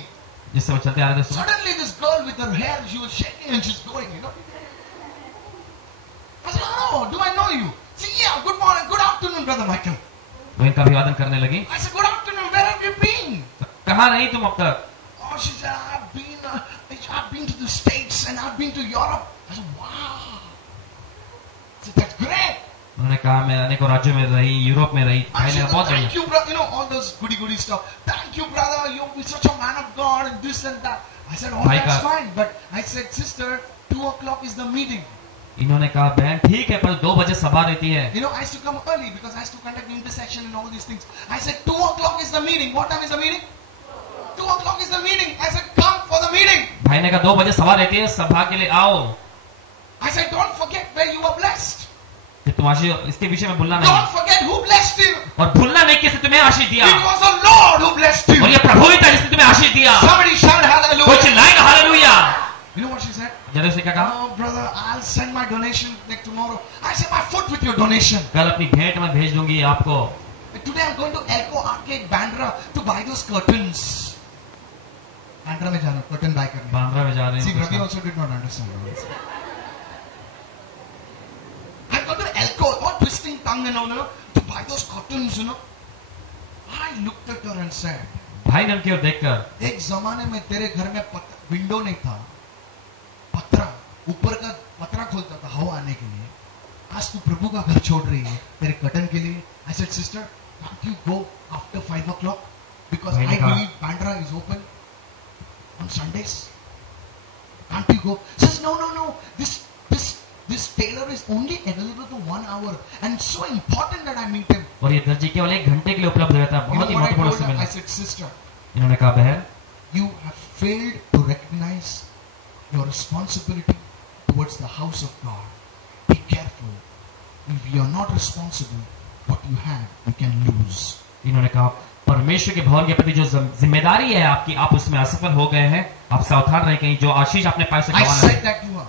जिससे वो चलते आ रहे थे, suddenly this girl with her hair, she was shaking and she's going, I said, oh, do I know you? She said, yeah, good morning, good afternoon, Brother Michael. वो इनका अभिवादन करने लगी। I said, good afternoon, where have you been? कहाँ रही तुम अब तक? Oh, she said, I've been to the States and I've been to Europe. I said, wow. I said, that's great. उन्होंने कहा मैं अनेकों राज्यों में रही, यूरोप में रही। I भाई ने said, कहा बहुत thank बढ़िया। you, brother. All those goody stuff. Thank you, brother. You're such a man of God and this and that. I said, oh, भाई that's का- fine. But I said, sister, 2 o'clock is the meeting. इन्होंने कहा बहन ठीक है, पर 2 बजे सभा रहती है। I used to come early because I used to conduct intercession and all these things. I said, 2 o'clock is the meeting. What time is the meeting? 2 o'clock is the meeting. I said, come for the meeting. भाई ने कहा 2 बजे सभा रहती है, सभा के लिए आओ। I said, don't forget where you were blessed. कि तुम आशीष इसके विषय में भूलना Don't नहीं, forget who blessed you. और भूलना नहीं किसने तुम्हें आशीष दिया, It was the Lord who blessed you. और ये प्रभु ही था जिसने तुम्हें आशीष दिया। Somebody shout कोई hallelujah. चिल्लाएगा hallelujah. You know what she said? जरा उसे क्या कहा, Oh, brother, I'll send my donation next tomorrow. I said, my foot with your donation. कल अपनी भेंट में भेज दूंगी आपको। Today I'm going to Elko Arcade, Bandra, to buy those curtains. Bandra में जाना, curtain buy करने. बांद्रा में जा रहे See, Ravi हैं। also did not understand. I'm going to Elko, all twisting tongue and all, to buy those curtains, I looked at her and said, भाई ने उनकी ओर देखकर, एक जमाने में तेरे घर में विंडो नहीं था, पत्रा, ऊपर का पत्रा खोलता था हवा आने के लिए। आज तू प्रभु का घर छोड़ रही है तेरे कर्टन के लिए। I said, sister, can't you go after 5 o'clock? Because I believe Bandra is open on Sundays. Can't you go? She says, no. This tailor is only available for 1 hour, and it's so important that I meet him. और ये दर्जी केवल 1 घंटे के लिए उपलब्ध रहता है, You know बहुत ही what I महत्वपूर्ण told her? समय। I said, sister, इन्होंने कहा, बहन you have failed to recognize your responsibility towards the house of God. Be careful. If you are not responsible, what you have, you can lose. इन्होंने कहा, परमेश्वर के भवन के प्रति जो जिम्मेदारी है आपकी, आप उसमें असफल हो गए हैं, आप सावधान रहे कहीं जो आशीष आपने पाए से I गंवाना said है। that to her.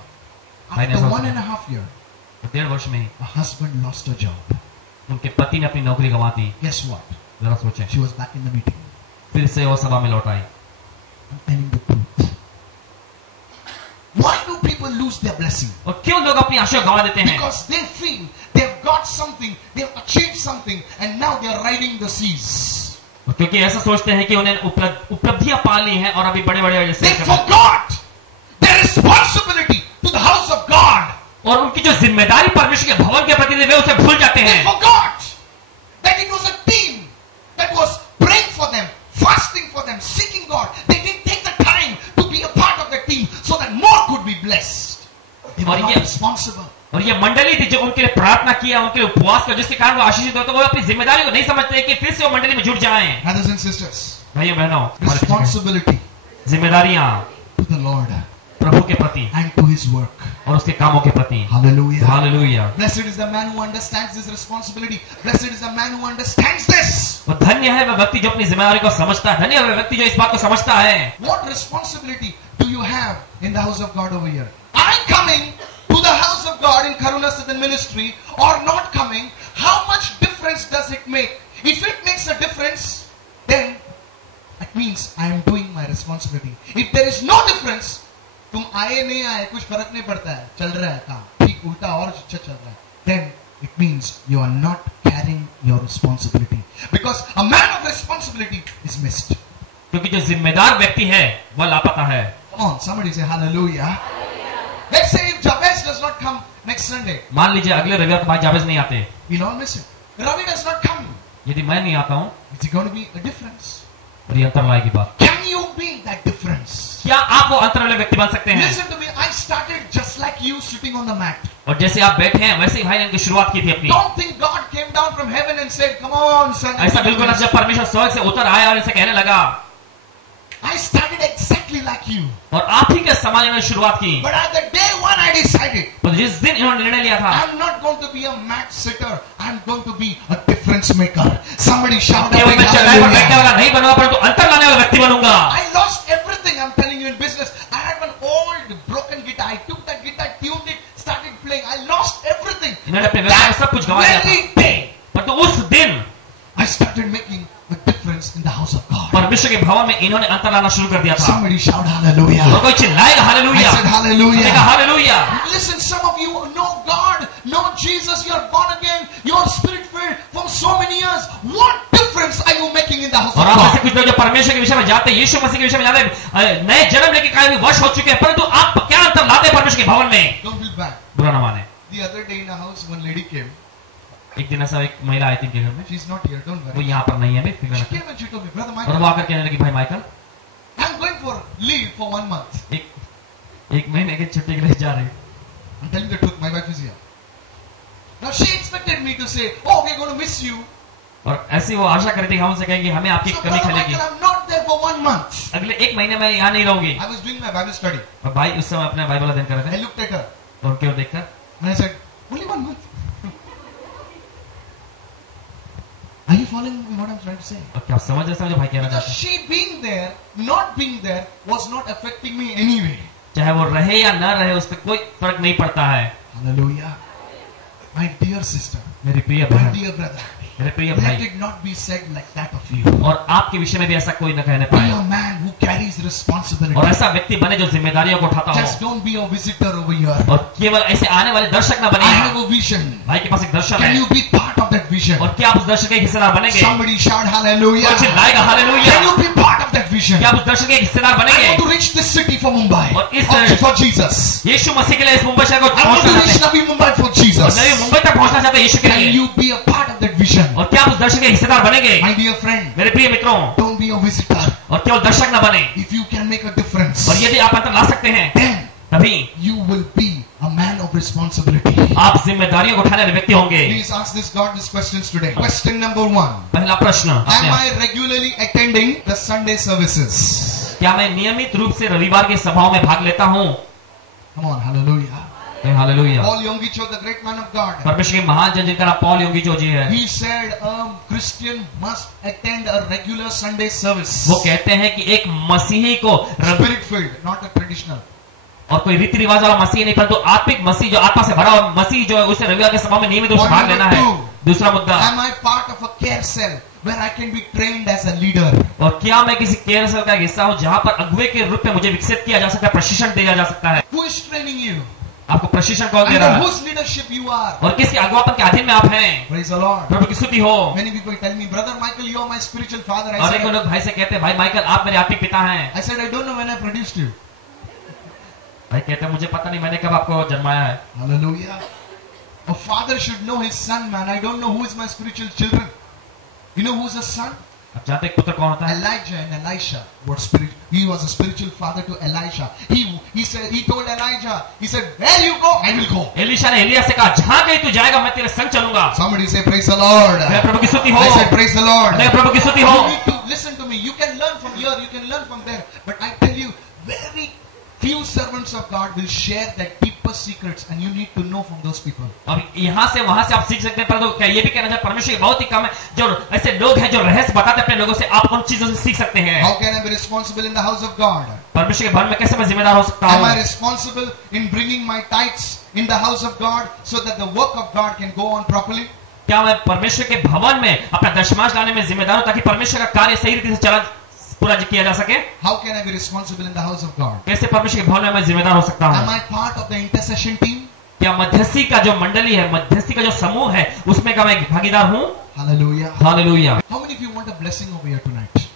I After never 1.5 years, 1.5 वर्ष में ही her husband lost her job. उनके पति ने अपनी नौकरी गंवा दी। Guess what? जरा सोचें, She was back in the meeting. फिर से वो सभा में लौट आई। I'm telling the truth. Why do people lose their blessing? और क्यों लोग अपनी आशा गंवा देते हैं? Because they feel they've got something, they've achieved something, and now they're riding the seas. क्योंकि ऐसा सोचते हैं कि उन्हें उपलब्धियां पा ली हैं और अभी बड़े-बड़े They forgot their responsibility to the house of God. और उनकी जो जिम्मेदारी परमेश्वर के भवन के प्रति वे उसे भूल जाते They हैं। forgot that it was a team that was praying for them, fasting for them, seeking God. They didn't take the time to be a part of the team so that more could be blessed. They were not responsible. और ये मंडली थी जो उनके लिए प्रार्थना किया, उनके लिए उपवास किया, जिसके कारण वो आशीषित होते, वो अपनी जिम्मेदारी को नहीं समझते कि फिर से वो मंडली में जुड़ जाएं। Brothers and sisters, भाइयों बहनों, responsibility जिम्मेदारियां to the Lord प्रभु के प्रति and to His work. और उसके कामों के प्रति। Hallelujah. Hallelujah. Blessed is the man who understands this responsibility. Blessed is the man who understands this. वो धन्य है वह व्यक्ति जो अपनी जिम्मेदारी को समझता है, धन्य है वह व्यक्ति जो इस बात को समझता है। What responsibility do you have in the house of God over here? I coming to the house of God in Karuna Siddhan Ministry or not coming, how much difference does it make? If it makes a difference, then it means I am doing my responsibility. If there is no difference, तुम आए नहीं आए कुछ फर्क नहीं पड़ता है, चल रहा है काम ठीक उल्टा और अच्छा चल रहा है, then it means you are not carrying your responsibility, because a man of responsibility is missed. क्योंकि जो जिम्मेदार व्यक्ति है वह लापता है। Come on, somebody say hallelujah. Let's say if Jabez does not come next Sunday, मान लीजिए अगले रविवार को भाई जावेज नहीं आते, we'll all miss it. Ravi does not come. यदि मैं नहीं आता हूँ, Is it going to be a difference? और ये अंतर लाएगी बात। Can you be that difference? क्या आप वो अंतर वाले व्यक्ति बन सकते हैं? Listen to me. I started just like you sitting on the mat. और जैसे आप बैठे हैं वैसे ही भाई ने उनकी शुरुआत की थी अपनी। Don't think God came down from heaven and said, "Come on, son." ऐसा बिल्कुल ना, जब परमेश्वर स्वर्ग से उतर आया और इनसे कहने लगा, I started exactly like you. और आप ही के समान इन्होंने शुरुआत की। But at the day one, I decided, तो जिस दिन इन्होंने निर्णय लिया था, I'm not going to be a mat sitter. I'm going to be a difference maker. Somebody shout केवल out मैं चटाई पर बैठने hallelujah. वाला नहीं बनूंगा, परंतु अंतर लाने वाला व्यक्ति बनूंगा। I lost everything. I'm telling you in business. I had one old broken guitar. I took that guitar, tuned it, started playing. I lost everything. इन्होंने अपने व्यवसाय में सब कुछ गंवा दिया था। Very day, परंतु उस दिन I started making a difference in the house of God. परमेश्वर के भवन में इन्होंने अंतर लाना शुरू कर दिया था। Somebody shout hallelujah. और कोई चिल्लाएगा I हालेलुया। said hallelujah. मैंने कहा hallelujah. Listen, some of you know God, know Jesus, you're born again, you're spirit filled for so many years. What difference are you making in the house of और आप ऐसे God? कुछ लोग जो परमेश्वर के विषय में जानते हैं, यीशु मसीह के विषय में जानते हैं, नए जन्म लेके कई वर्ष हो चुके हैं, परंतु आप क्या अंतर लाते हैं परमेश्वर के भवन में? Don't feel bad. बुरा ना माने। The other day in the house, one lady came. एक दिन ऐसा एक महिला आई थी इनके घर में, She's not here, don't वो worry. यहाँ पर नहीं है अभी, फिक्र She ना करें। came and she told me, Brother और Michael, वो आकर कहने लगी, भाई Michael, I'm going for leave for 1 month. एक महीने की छुट्टी के लिए जा रही। I'm telling the truth, my wife is here. Now she expected me to say, oh, we're going to miss you. और ऐसी वो आशा कर रही थी कि हम उनसे कहेंगे हमें आपकी So, कमी Brother खलेगी। Michael, I'm not there for 1 month. अगले 1 महीने में यहाँ नहीं रहूंगी। I was doing my Bible study. और भाई उस समय अपना बाइबल अध्ययन कर रहे I थे, looked at her और उनकी ओर देखकर and I said, only 1 month. Are you following what I'm trying to say? और क्या आप समझ रहे हैं जो भाई कहना Because चाहते हैं? she being there, not being there, was not affecting me anyway. चाहे वो रहे या न रहे, उस पर कोई फर्क नहीं पड़ता है। Hallelujah. My dear sister, मेरी प्रिय my बहन, dear brother, मेरे प्रिय let भाई, it not be said like that of you. और आपके विषय में भी ऐसा कोई न कहने Be पाए। a man who carries responsibility. और ऐसा व्यक्ति बने जो जिम्मेदारियों को उठाता Just हो, don't be a visitor over here. और केवल ऐसे आने वाले दर्शक न I बने। have a vision. भाई के पास एक दर्शन Can है, you be part of that vision? और क्या आप उस दर्शन के हिस्सेदार बनेंगे? Somebody shout hallelujah. और चिल्लाएगा hallelujah. Can you be part of that vision? क्या आप उस दर्शन के हिस्सेदार I बनेंगे? want to reach this city for Mumbai. और इस For Jesus. यीशु मसीह के लिए इस मुंबई शहर को I want to पहुंचना reach चाहते Navi Mumbai for हैं, और Jesus. नई मुंबई तक पहुंचना चाहते हैं यीशु के Can लिए। you be a part of that vision? और क्या आप उस दर्शन के हिस्सेदार बनेंगे? My dear friend, मेरे प्रिय मित्रों, don't be a visitor. और केवल दर्शक न बने। If you can make a difference, और यदि आप अंतर ला सकते हैं, then तभी you will be a man of responsibility. आप जिम्मेदारियों को उठाने वाले व्यक्ति होंगे। Please ask this God these questions today. Question number 1. पहला प्रश्न, Am अपने I regularly attending the Sunday services? क्या मैं नियमित रूप से रविवार की सभाओं में भाग लेता हूँ? Come on, hallelujah. Hallelujah. Paul Yonggi Cho, the great man of God, परमेश्वर के महान जन जिनका नाम पॉल योंगी जी है, he said a Christian must attend a regular Sunday service. वो कहते हैं कि एक मसीही को Spirit filled, not a traditional. और कोई रीति रिवाज वाला मसीह नहीं, परंतु आत्मिक मसीह जो आत्मा से भरा हुआ मसीह जो है, उसे रविवार के सभा में नियमित रूप से भाग लेना है। दूसरा मुद्दा, Am I part of a care cell where I can be trained as a leader? और क्या मैं किसी केयर सेल का हिस्सा हूँ जहां पर अगुवे के रूप में मुझे विकसित किया जा सकता है, प्रशिक्षण दिया जा सकता है? Who is training you? आपको प्रशिक्षण कौन दे Under रहा है? whose leadership you are? और किसके अगुवापन के अधीन में आप हैं? Praise the Lord. प्रभु की स्तुति हो। Many people tell me, Brother Michael, you are my spiritual father. और एक I लोग भाई से कहते हैं, भाई माइकल आप मेरे आत्मिक पिता हैं। said, I don't know when I produced you. भाई कहते हैं मुझे पता नहीं मैंने कब आपको जन्माया है। Hallelujah. A father should know his son, man. I don't know who is my spiritual children. You know who's a son? आप जानते हैं पुत्र कौन होता है? Elijah and Elisha were spirit. He was a spiritual father to Elisha. He told Elijah, he said, where you go, I will go. Elisha ने एलिया से कहा, जहां कहीं तू जाएगा मैं तेरे संग चलूंगा। Somebody say, praise the Lord. मैं प्रभु की स्तुति हो। I said, praise the Lord. मैं प्रभु की स्तुति हो। You need to listen to me. You can learn from here, you can learn from there. But I tell you, very few servants of God will share their deepest secrets, and you need to know from those people. और यहाँ से वहां से आप सीख सकते हैं, परंतु क्या ये भी कहना चाहिए परमेश्वर की बहुत ही कम है जो ऐसे लोग हैं जो रहस्य बताते हैं अपने लोगों से, आप उन चीजों से सीख सकते हैं। How can I be responsible in the house of God? परमेश्वर के भवन में कैसे मैं जिम्मेदार हो सकता Am I हूँ? responsible in bringing my tithes in the house of God so that the work of God can go on properly? क्या मैं परमेश्वर के भवन में अपना दशमांश लाने में जिम्मेदार हूँ ताकि परमेश्वर का कार्य सही रीति से पूरा किया जा सके? How can I be responsible in the house of God? कैसे परमेश्वर के भवन में मैं जिम्मेदार हो सकता Am हूँ? I part of the intercession team? क्या मध्यस्थी का जो मंडली है, मध्यस्थी का जो समूह है, उसमें का मैं भागीदार हूँ? Hallelujah. Hallelujah. How many of you want a blessing over here tonight?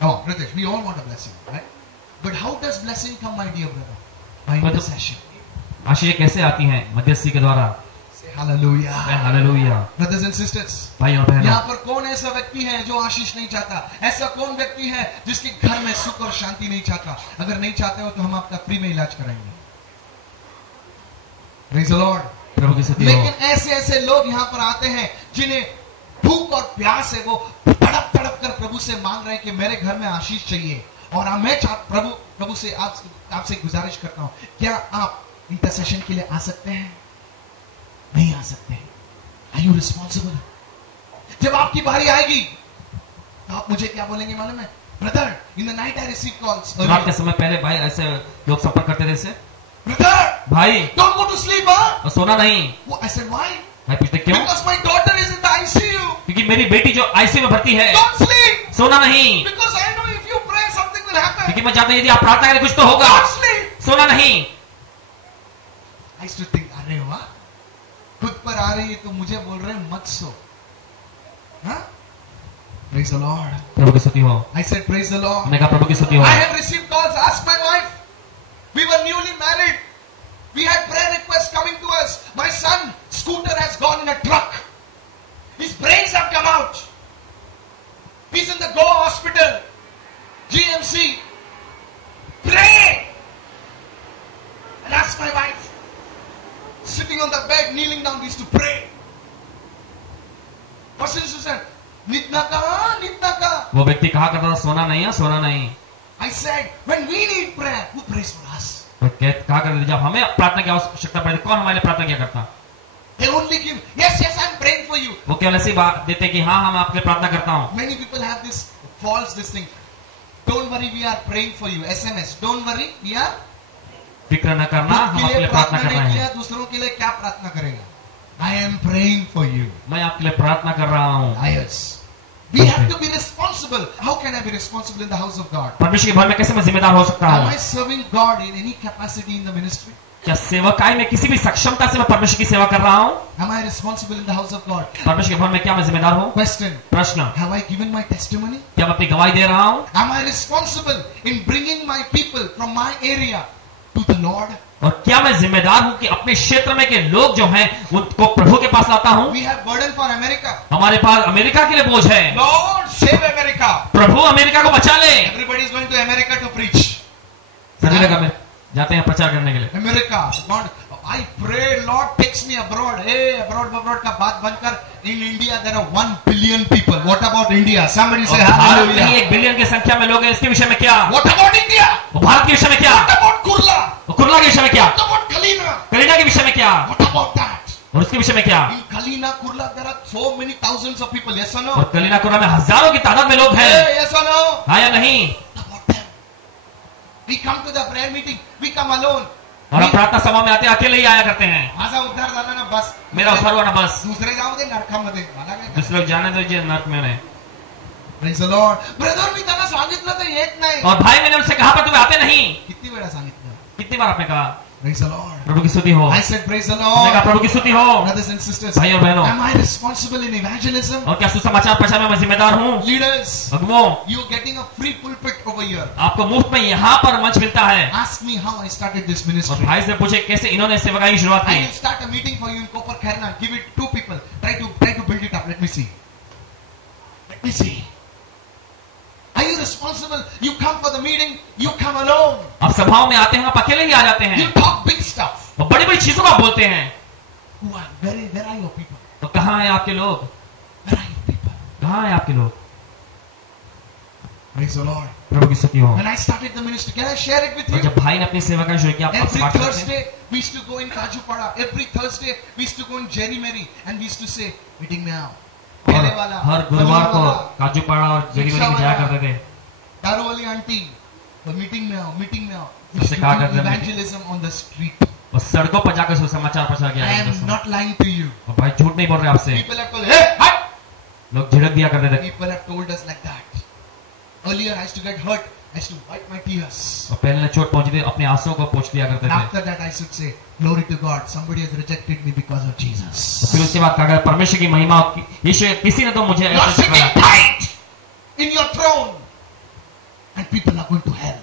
Oh, Ritesh, we all want a blessing, right? But how does blessing come, my dear brother? By intercession. आशीष कैसे आती हैं? मध्यस्थी के द्वारा। Say hallelujah. Hallelujah. Brothers and sisters, भाई और बहनों, यहाँ पर कौन ऐसा व्यक्ति है जो आशीष नहीं चाहता? ऐसा कौन व्यक्ति है जिसके घर में सुख और शांति नहीं चाहता? अगर नहीं चाहते हो तो हम आपका फ्री में इलाज कराएंगे। Praise the Lord. प्रभु की स्तुति हो। लेकिन ऐसे ऐसे लोग यहाँ पर आते हैं जिन्हें भूख और प्यास है, वो तड़प तड़प कर प्रभु से मांग रहे हैं कि मेरे घर में आशीष चाहिए। और मैं प्रभु से आपसे गुजारिश करता हूँ, क्या आप इंटरसेशन के लिए आ सकते हैं? नहीं आ सकते। Are you responsible? जब आपकी बारी आएगी तो आप मुझे क्या बोलेंगे मालूम है? Brother, in the night I received calls. रात के समय पहले भाई ऐसे लोग संपर्क करते थे इससे, Brother, भाई don't go to sleep, huh? और सोना नहीं। I said, why? भाई पूछते क्यों? Because my daughter is in the ICU. क्योंकि मेरी बेटी जो आईसीयू में भर्ती है। Don't sleep. सोना नहीं, Because I know if you pray something will happen. क्योंकि मैं जानता हूं यदि आप प्रार्थना करें कुछ तो होगा। Don't sleep. सोना नहीं। I used to think, अरे वाह, खुद पर आ रही है तो मुझे बोल रहे हैं मत सो। हाँ? Praise the Lord. प्रभु की स्तुति हो। I said, praise the Lord. मैंने कहा प्रभु की स्तुति हो। I have received calls. Ask my wife. We were newly married. We had prayer requests coming to us. My son, Scooter, has gone in a truck. His brains have come out. He's in the Goa hospital. GMC. Pray. And ask my wife. Sitting on the bed, kneeling down, we used to pray. Pastor said, Nitna kaha? वो व्यक्ति कहा करता था सोना नहीं है, सोना नहीं। I said, when we need prayer, who prays for us? तो कहा करते थे जब हमें प्रार्थना की आवश्यकता पड़ती कौन हमारे लिए प्रार्थना किया करता? They only give, yes, yes, I'm praying for you. वो केवल ऐसी बात देते कि हाँ हम आपके लिए प्रार्थना करता हूँ। Many people have this false this thing. Don't worry, we are praying for you. SMS. Don't worry, we are. फिक्र न करना, हम खुद के आपके लिए लिए प्रार्थना कर नहीं रहे किया, हैं। दूसरों के लिए क्या प्रार्थना करेगा? I am praying for you. मैं आपके लिए प्रार्थना कर रहा हूँ। Liars. We have to be responsible. How can I be responsible in the house of God? परमेश्वर के भवन में कैसे मैं जिम्मेदार हो सकता Am हूँ? I serving God in any capacity in the ministry? क्या सेवकाई में किसी भी सक्षमता से मैं परमेश्वर की सेवा कर रहा हूँ? Am I responsible in the house of God? परमेश्वर के भवन में क्या मैं जिम्मेदार हूँ? Question. प्रश्न, Have I given my testimony? क्या मैं अपनी गवाही दे रहा हूँ? Am I responsible in bringing my people from my area to the Lord? और क्या मैं जिम्मेदार हूँ कि अपने क्षेत्र में के लोग जो हैं उनको प्रभु के पास लाता हूँ? We have burden for America. हमारे पास अमेरिका के लिए बोझ है। Lord, save America. प्रभु अमेरिका को बचा ले। Everybody is going to America to preach. सभी लोग में जाते हैं प्रचार करने के लिए। America. God, I pray, Lord takes me abroad. Hey, abroad का बात बनकर in India there are 1 billion people. What about India? Somebody say Bharat में ही hallelujah. 1 बिलियन की संख्या में लोग हैं, इसके विषय में क्या? What about India? भारत के विषय में क्या? What about Kurla? कुर्ला के विषय में क्या? What about Kalina? कलीना के विषय में क्या? What about that? और उसके विषय में क्या? In Kalina, Kurla, there are so many thousands of people. Yes or no? और कलीना कुर्ला में हजारों की तादाद में लोग हैं। Hey, yes or no? हाँ या नहीं? What about them? We come to the prayer meeting. We come alone. और हम प्रार्थना सभा में आते अकेले ही आया करते हैं। माझा उद्धार झाला ना बस. मेरा उद्धार हुआ ना बस। दुसरे जाऊ दे नरकामध्ये. मला काय दूसरे लोग जाने दीजिए नर्क में उन्हें। Praise the Lord. Brother, मी त्यांना सांगितलं तर येत नाही. और भाई मैंने उनसे कहा पर तुम्हें आते नहीं। किती वेळा सांगितलं? कितनी बार आपने कहा? Praise the Lord. प्रभु की स्तुति हो। I said praise the मैंने कहा Lord. प्रभु की स्तुति हो। Brothers and sisters, भाई और बहनों, am I responsible in evangelism? और क्या सुसमाचार प्रचार में मैं जिम्मेदार हूँ? Leaders, अगुओं, you are getting a free pulpit over here. आपको मुफ्त में यहाँ पर मंच मिलता है। Ask me how I started this और ministry. भाई से पूछे कैसे इन्होंने सेवकाई की शुरुआत I की। will start a meeting for you in Kopar Khairna. Give it 2 people. Try to build it up. Let me see. Let me see. Are you responsible? You come for the meeting. You come alone. आप सभाओं में आते हैं, आप अकेले ही आ जाते You हैं talk big stuff. और बड़ी बड़ी चीजों का बोलते हैं। Where are your people? तो कहाँ हैं आपके लोग? Where are your people? कहाँ हैं आपके लोग? Praise the Lord. प्रभु की स्तुति हो। When I started the ministry, can I share it with और you? जब भाई ने अपनी सेवा का शुरू किया, आप Every बात करते हैं। Thursday, we used to go in Kajupada. Every Thursday, we used to go in Jerry Mary. And we used to say, meeting now. और पहले वाला, हर गुरुवार को पहले वाला, काजूपाड़ा और जरीवरी में जाया करते थे। दारू वाली aunty. The meeting now, meeting now. We उससे used to कहा do करते थे, evangelism on the street. और सड़कों पर जाकर सुसमाचार प्रचार किया I करते am थे। not lying to you. और भाई झूठ नहीं बोल रहे आपसे। People have told, hey, hut! लोग झिड़क दिया करते थे। People have told us like that. Earlier, I used to get hurt. I used to wipe my tears. और पहले चोट पहुंची थी, अपने आंसुओं को पोंछ दिया करते And थे। after that, I should say, glory to God. Somebody has rejected me because of Jesus. फिर उसके बाद कहा परमेश्वर की महिमा, यीशु किसी ने तो मुझे You are ऐसे sitting सिखाया। tight in your throne, and people are going to hell.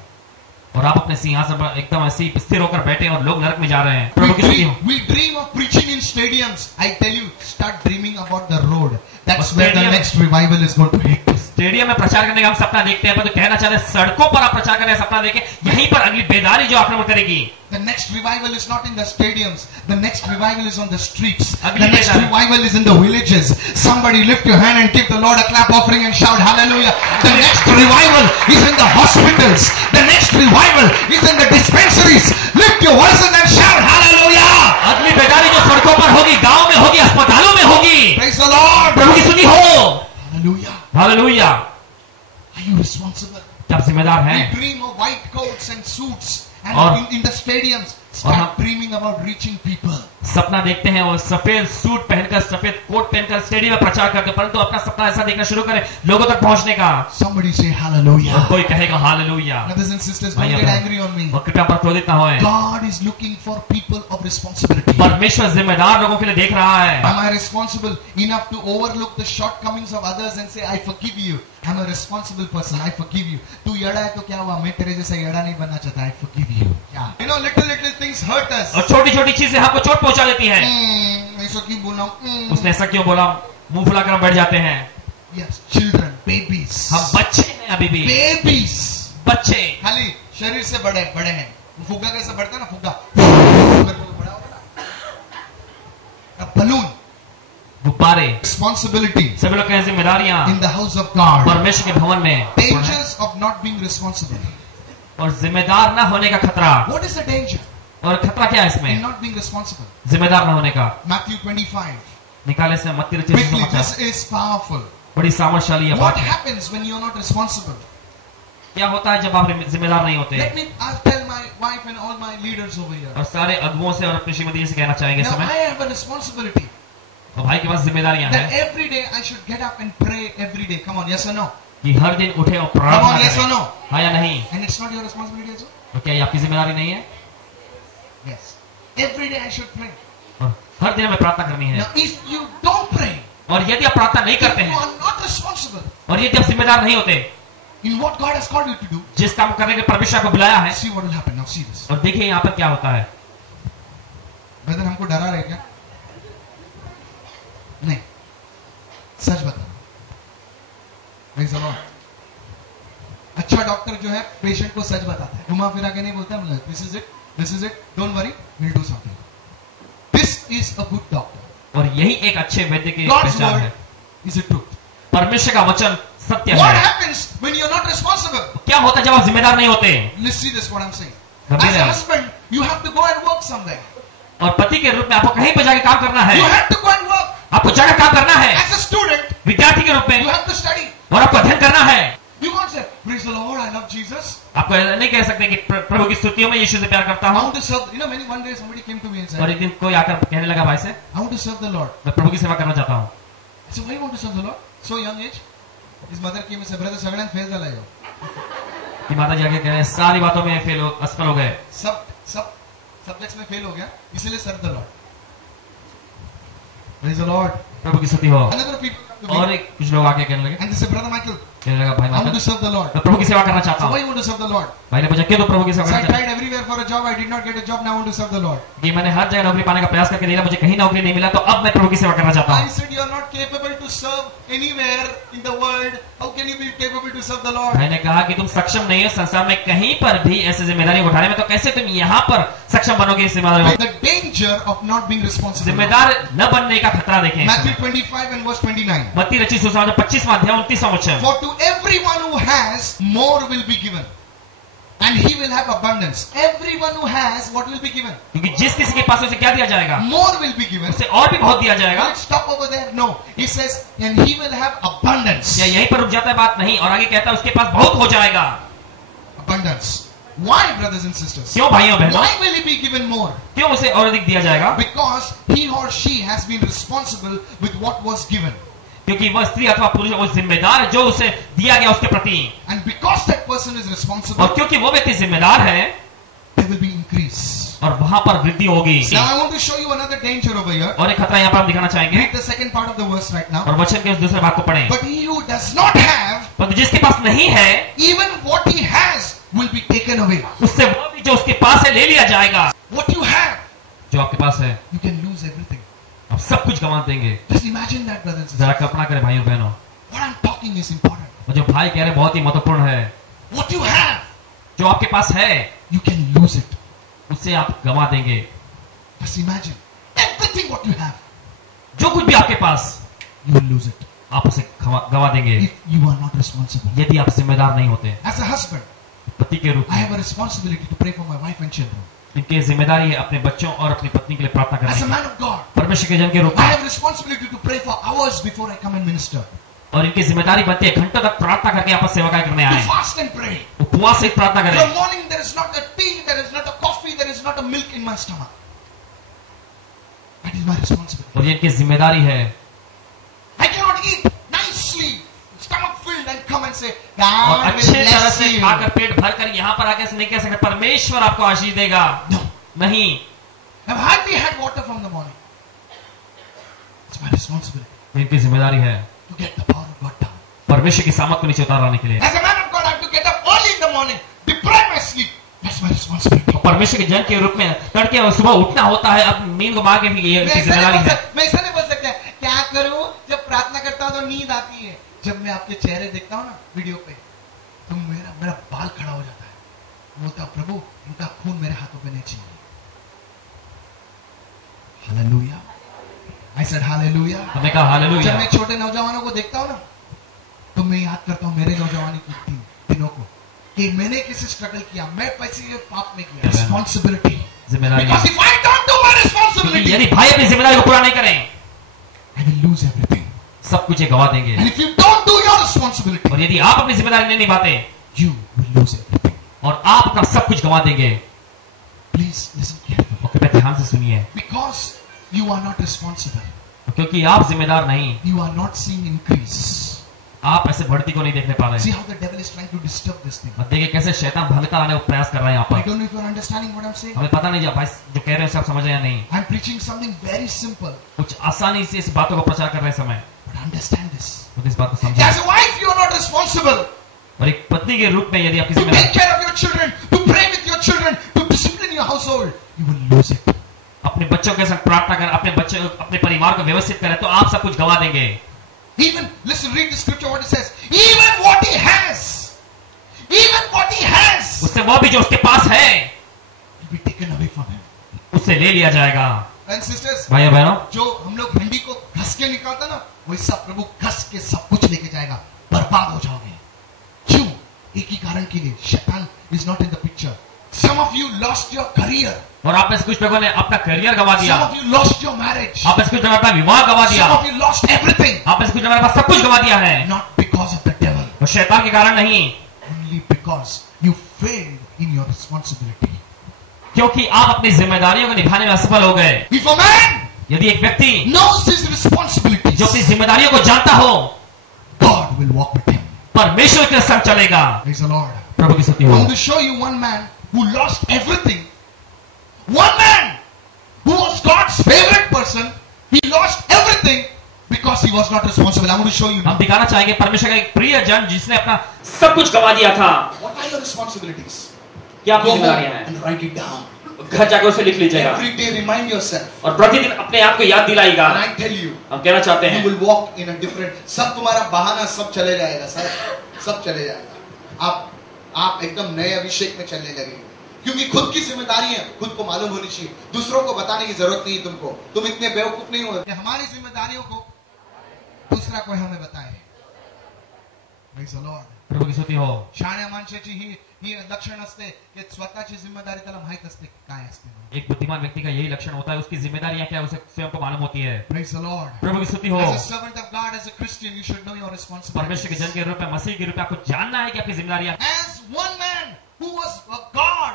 और आप अपने सिंहासन पर एकदम ऐसे ही स्थिर होकर बैठे हैं और लोग नरक में जा रहे हैं। प्रभु की स्तुति हो। We dream of preaching in stadiums. I tell you, start dreaming about the road. That's where the Stadium. next revival is going to hit. Stadium में प्रचार करने का हम सपना देखते हैं, पर तो कहना चाहते हैं सड़कों पर आप प्रचार करने का सपना देखें, यहीं पर अगली बेदारी जो आक्रमण करेगी। The next revival is not in the stadiums. The next revival is on the streets. Agli The next bedari. revival is in the villages. Somebody lift your hand and give the Lord a clap offering and shout hallelujah. The next revival is in the hospitals. The next revival is in the dispensaries. Lift your voice and then shout hallelujah. अगली बेदारी जो सड़कों पर होगी, गांव में होगी, अस्पतालों में होगी। Praise the Lord. प्रभु की स्तुति हो। Hallelujah. Hallelujah. Are you responsible? क्या आप जिम्मेदार हैं? We dream of white coats and suits. And और- in the stadiums, और हम- start dreaming about reaching people. सपना देखते हैं और सफेद सूट पहनकर, सफेद कोट पहनकर स्टेडियम में प्रचार करते हैं, परंतु अपना सपना ऐसा देखना शुरू करें लोगों तक पहुंचने का। Somebody say और hallelujah. कोई कहेगा hallelujah. Brothers and sisters, don't भाई get बहन, angry on me. और कृपया पर क्रोधित ना होए। God is looking for people of responsibility. परमेश्वर जिम्मेदार लोगों के लिए देख रहा है। Am I responsible enough to overlook the shortcomings of others and say, I forgive you? I'm a responsible person. I forgive you. तू यड़ा है तो क्या हुआ? मैं तेरे जैसा यड़ा नहीं बनना चाहता. I forgive you. क्या? You know, little things hurt us. और छोटी छोटी चीजें हमको चोट पहुंचा देती है। ऐसा क्यों बोला? उसने ऐसा क्यों बोला? मुंह फुलाकर हम बैठ जाते हैं। Yes, children, babies. हम बच्चे हैं अभी भी, Babies. बच्चे। खाली शरीर से बड़े हैं. फुग्गा कैसे बढ़ता है ना? फुग्गा बड़ा होता है. बलून. गुब्बारा हमारे responsibility सभी लोग कहें जिम्मेदारियां in the house of God. परमेश्वर के भवन में, Dangers of not being responsible. और जिम्मेदार न होने का खतरा। What is the danger और खतरा क्या है in इसमें? not being responsible? जिम्मेदार न होने का। Matthew 25. निकाले से मत्ती रचित Quickly, सुसमाचार, this is powerful. बड़ी सामर्थ्यशाली यह What बात है। happens when you are not responsible? क्या होता है जब आप जिम्मेदार नहीं होते? I'll tell my wife and all my leaders over here. और सारे अगुओं से और अपने श्रीमती से कहना चाहेंगे इस Now I समय, have a responsibility और भाई के पास जिम्मेदारियां that हैं every day I should get up and pray every day. Come on, yes or no? कि हर दिन उठे और Come प्रार्थना on, yes or करें। no? हाँ या नहीं? And it's not your responsibility as well? और क्या ये आपकी जिम्मेदारी नहीं है? Yes. Every day I should pray. और हर दिन हमें प्रार्थना करनी है। Now if you don't pray, और यदि आप प्रार्थना नहीं if करते you हैं, are not responsible और यदि आप जिम्मेदार नहीं होते in what God has called you to do, जिस काम करने के परमेश्वर को बुलाया है, see what will happen. Now see this. और देखिए यहाँ पर क्या होता है। ब्रदर हमको डरा रहे क्या? नहीं, सच बता। Praise the Lord. अच्छा डॉक्टर जो है पेशेंट को सच बताता है, घुमा फिरा के नहीं बोलता है, this is it, don't worry, we'll do something. This is a good doctor. और यही एक अच्छे वैद्य की God's पहचान word है। is a truth. परमेश्वर का वचन सत्य What है। happens when you're not responsible? क्या होता है जब आप जिम्मेदार नहीं होते? Let's see this what I'm saying. गंभीर As a है। husband, you have to go and work somewhere. और पति के रूप में आपको कहीं पर जाकर काम करना है, You have to go and work. आपको जाकर काम करना है। As a student, विद्यार्थी के रूप you में, have to study. और आपको अध्ययन करना है। You can't say, praise the Lord, I love Jesus. आपको नहीं कह सकते कि प्रभु की स्तुतियों में यीशु से प्यार करता I हूँ। want to serve. You know, one day somebody came to me and और said, एक दिन कोई आकर कहने लगा भाई से, I want to serve the Lord. मैं प्रभु की सेवा करना चाहता हूँ। I said, why you want to serve the Lord? So young age. His mother came and said, brother, सगळ्यात fail झाला ह्यो. कि माता जी आगे कह रहे हैं सारी बातों में असफल हो गए, सब सब्जेक्ट्स में फेल हो गया, इसलिए serve the Lord. Praise the Lord. प्रभु की स्तुति हो। Another people come to और me एक कुछ लोग आके कहने लगे, and they said, brother Michael, कहने लगा भाई I want to माता, serve the Lord. मैं प्रभु की सेवा करना चाहता So why हूँ। you want to serve the Lord? भाई ने पूछा क्यों तो प्रभु की सेवा So I करना चाहता tried everywhere for a job. I did not get a job. Now I want to serve the Lord. हूँ? कि मैंने हर जगह नौकरी पाने का प्रयास करके देखा, मुझे कहीं नौकरी नहीं मिला, तो अब मैं प्रभु की सेवा करना चाहता I हूँ। said, you are not capable to serve anywhere in the world. How can you be capable to serve the Lord? भाई ने कहा कि तुम सक्षम नहीं हो संसार में कहीं पर भी ऐसी जिम्मेदारी उठाने में, तो कैसे तुम यहाँ पर सक्षम बनोगे इस जिम्मेदारी को? The danger of not being responsible. जिम्मेदार न बनने का खतरा देखें। Matthew 25 and verse 29. मत्ती रचित सुसमाचार 25वां अध्याय 29वां वचन। For to everyone who has, more will be given. And he will have abundance. Everyone who has, what will be given? क्योंकि जिस किसी के पास उसे क्या दिया जाएगा, More will be given. उसे और भी बहुत दिया जाएगा। Let's stop over there. No. He says, and he will have abundance. या यहीं पर रुक जाता है बात नहीं, और आगे कहता है उसके पास बहुत हो जाएगा। Abundance. Why, brothers and sisters? क्यों भाइयों बहनों? Why will he be given more? क्यों उसे और अधिक दिया जाएगा? Because he or she has been responsible with what was given. क्योंकि वह स्त्री अथवा पुरुष वो जिम्मेदार है जो उसे दिया गया उसके प्रति, And because that person is responsible, और क्योंकि वो व्यक्ति जिम्मेदार है, there will be increase. और वहां पर वृद्धि होगी। Now I want to show you another danger over here. और एक खतरा यहाँ पर हम दिखाना चाहेंगे, Read the second part of the verse right now. और वचन के उस दूसरे भाग को पढ़ें। But he who does not have, परंतु जिसके पास नहीं है, even what he has will be taken away. उससे वो भी जो उसके पास है ले लिया जाएगा। What you have, जो आपके पास है, you can lose everything. आप सब कुछ गंवा देंगे। Just imagine that, brothers and sisters. जरा कल्पना करें भाइयों बहनों, What I'm talking is important. और जो भाई कह रहे बहुत ही महत्वपूर्ण है। What you have, जो आपके पास है you can lose it. उससे आप गंवा देंगे। Just imagine everything what you have, जो कुछ भी आपके पास, you will lose it आप उसे गंवा देंगे if you are not responsible. यदि आप जिम्मेदार नहीं होते। As a husband, पति के रूप I have में a responsibility to pray for my wife and children. इनकी जिम्मेदारी है अपने बच्चों और अपनी पत्नी के लिए प्रार्थना As a करने man of God, की। परमेश्वर के जन के रूप I में, have responsibility to pray for hours before I come and minister. और इनकी जिम्मेदारी बनती है घंटों तक प्रार्थना करके आपस सेवा करने To आए, fast and pray. उपवास से प्रार्थना From करें। morning there is not a tea, there is not a coffee, there is not a milk in my stomach. That is my responsibility. और ये इनकी जिम्मेदारी है। I cannot eat nicely, stomach filled, and come and say, और God will अच्छे तरह bless से you. खाकर पेट भर कर यहाँ पर आके ऐसे नहीं कह सकते परमेश्वर आपको आशीष देगा। No. नहीं, I've hardly had water from the morning. It's my responsibility ये इनकी जिम्मेदारी है to get the power of God down. परमेश्वर की सामर्थ को नीचे उतार लाने के लिए। As a man of God, I have to get up early in the morning, deprive my sleep. That's my responsibility. और परमेश्वर के जन के रूप में तड़के और सुबह उठना होता है, अपनी नींद को मार के भी ये इनकी जिम्मेदारी है। मैं ऐसा नहीं बोल सकता क्या करूं जब प्रार्थना करता हूं तो नींद आती है। जब मैं आपके चेहरे देखता हूं ना वीडियो पे, तो मेरा बाल खड़ा हो जाता है। बोलता हूं प्रभु इनका खून मेरे हाथों पे नहीं चाहिए। हालेलुया। I said hallelujah. हमने कहा जब हालेलुया। मैं छोटे नौजवानों को देखता हूँ ना, तो मैं याद करता हूँ मेरे नौजवानी की दिनों को, कि मैंने किसी स्ट्रगल किया, मैं पैसे के पाप में किया। रिस्पॉन्सिबिलिटी, जिम्मेदारी। because if I don't do my क्योंकि responsibility, यदि भाई अपनी जिम्मेदारी को पूरा नहीं करें, I will lose everything. सब कुछ ये गवा देंगे। And if you don't do your responsibility, और यदि आप अपनी जिम्मेदारी नहीं निभाते, you will lose everything. और आप अपना सब कुछ गवा देंगे। Please listen carefully. और कृपया ध्यान से सुनिए, Because you are not responsible, क्योंकि आप जिम्मेदार नहीं, you are not seeing increase. आप ऐसे बढ़ती को नहीं देखने पा रहे See हैं। how the devil is trying to disturb this thing. और देखिए कैसे शैतान भड़का लाने का प्रयास कर रहा है यहाँ I पर। don't know if you are understanding what I'm saying. हमें पता नहीं, भाई जो कह रहे हैं सब समझ रहे हैं या नहीं। I'm preaching something very simple, कुछ आसानी से इस बातों को प्रचार कर रहे समय, but understand this. तो इस बात को समझें। As a wife, you are not responsible और एक पत्नी के रूप में यदि आप किसी to में take care of your children, to pray with your children, to discipline your household. You will lose it. अपने बच्चों के साथ प्रार्थना करें, अपने बच्चे अपने परिवार को व्यवस्थित करें, तो आप सब कुछ गवा देंगे। Even, listen, read the scripture what it says. Even what he has, उससे वो भी जो उसके पास है will be taken away from him. उससे ले लिया जाएगा। And sisters, भाइयों बहनों, जो हम लोग हंडी को घस के निकालता ना, वही सब प्रभु घस के सब कुछ लेके जाएगा, बर्बाद हो जाओगे। क्यों? एक ही कारण के लिए, शैतान is not in the picture. Some of you lost your career. और आप में से कुछ लोगों ने अपना करियर गवा दिया, Some of you lost your marriage. आप में से कुछ लोगों ने अपना विवाह गवा दिया, Some of you lost everything. आप में से कुछ लोगों ने अपना सब कुछ गवा दिया है। Not because of the devil, और शैतान के कारण नहीं, only because you failed in your responsibility. क्योंकि आप अपनी जिम्मेदारियों को निभाने में असफल हो गए। If a man यदि एक व्यक्ति knows his responsibilities, जो अपनी जिम्मेदारियों को जानता हो, God will walk with him. परमेश्वर के संग चलेगा। Praise the Lord. प्रभु की स्तुति I हो। want to show you one man who lost everything. One man who was God's favorite person, he lost everything because he was not responsible. I want to show you हम now. दिखाना चाहेंगे परमेश्वर का एक प्रिय जन जिसने अपना सब कुछ गवा दिया था। What are your responsibilities? क्या आपकी Go home जिम्मेदारियां हैं? and write it down. घर जाकर उसे लिख लीजिएगा Every day remind yourself. और प्रतिदिन अपने आप को याद दिलाएगा। And I tell you, हम कहना चाहते you हैं, will walk in a different. सब तुम्हारा बहाना सब चले जाएगा, सब चले जाएगा। आप एकदम नए अभिषेक में चलने लगेंगे, क्योंकि खुद की जिम्मेदारी है, खुद को मालूम होनी चाहिए। दूसरों को बताने की जरूरत नहीं तुमको। तुम इतने बेवकूफ नहीं हो कि हमारी जिम्मेदारियों को दूसरा कोई हमें बताए। Praise the Lord. प्रभू की स्तुति हो। शहाण्या माणसाची ही लक्षण असते की स्वतःची जिम्मेदारी त्याला माहित असते काय असते। एक बुद्धिमान व्यक्ति का यही लक्षण होता है, उसकी जिम्मेदारियां क्या उसे स्वयं को मालूम होती है। Praise the Lord. प्रभु की स्तुति हो। As a servant of God, as a Christian, you should know your responsibilities. परमेश्वर के जन के रूप में, मसीह के रूप में आपको जानना है कि आपकी जिम्मेदारियां। As one man who was a God,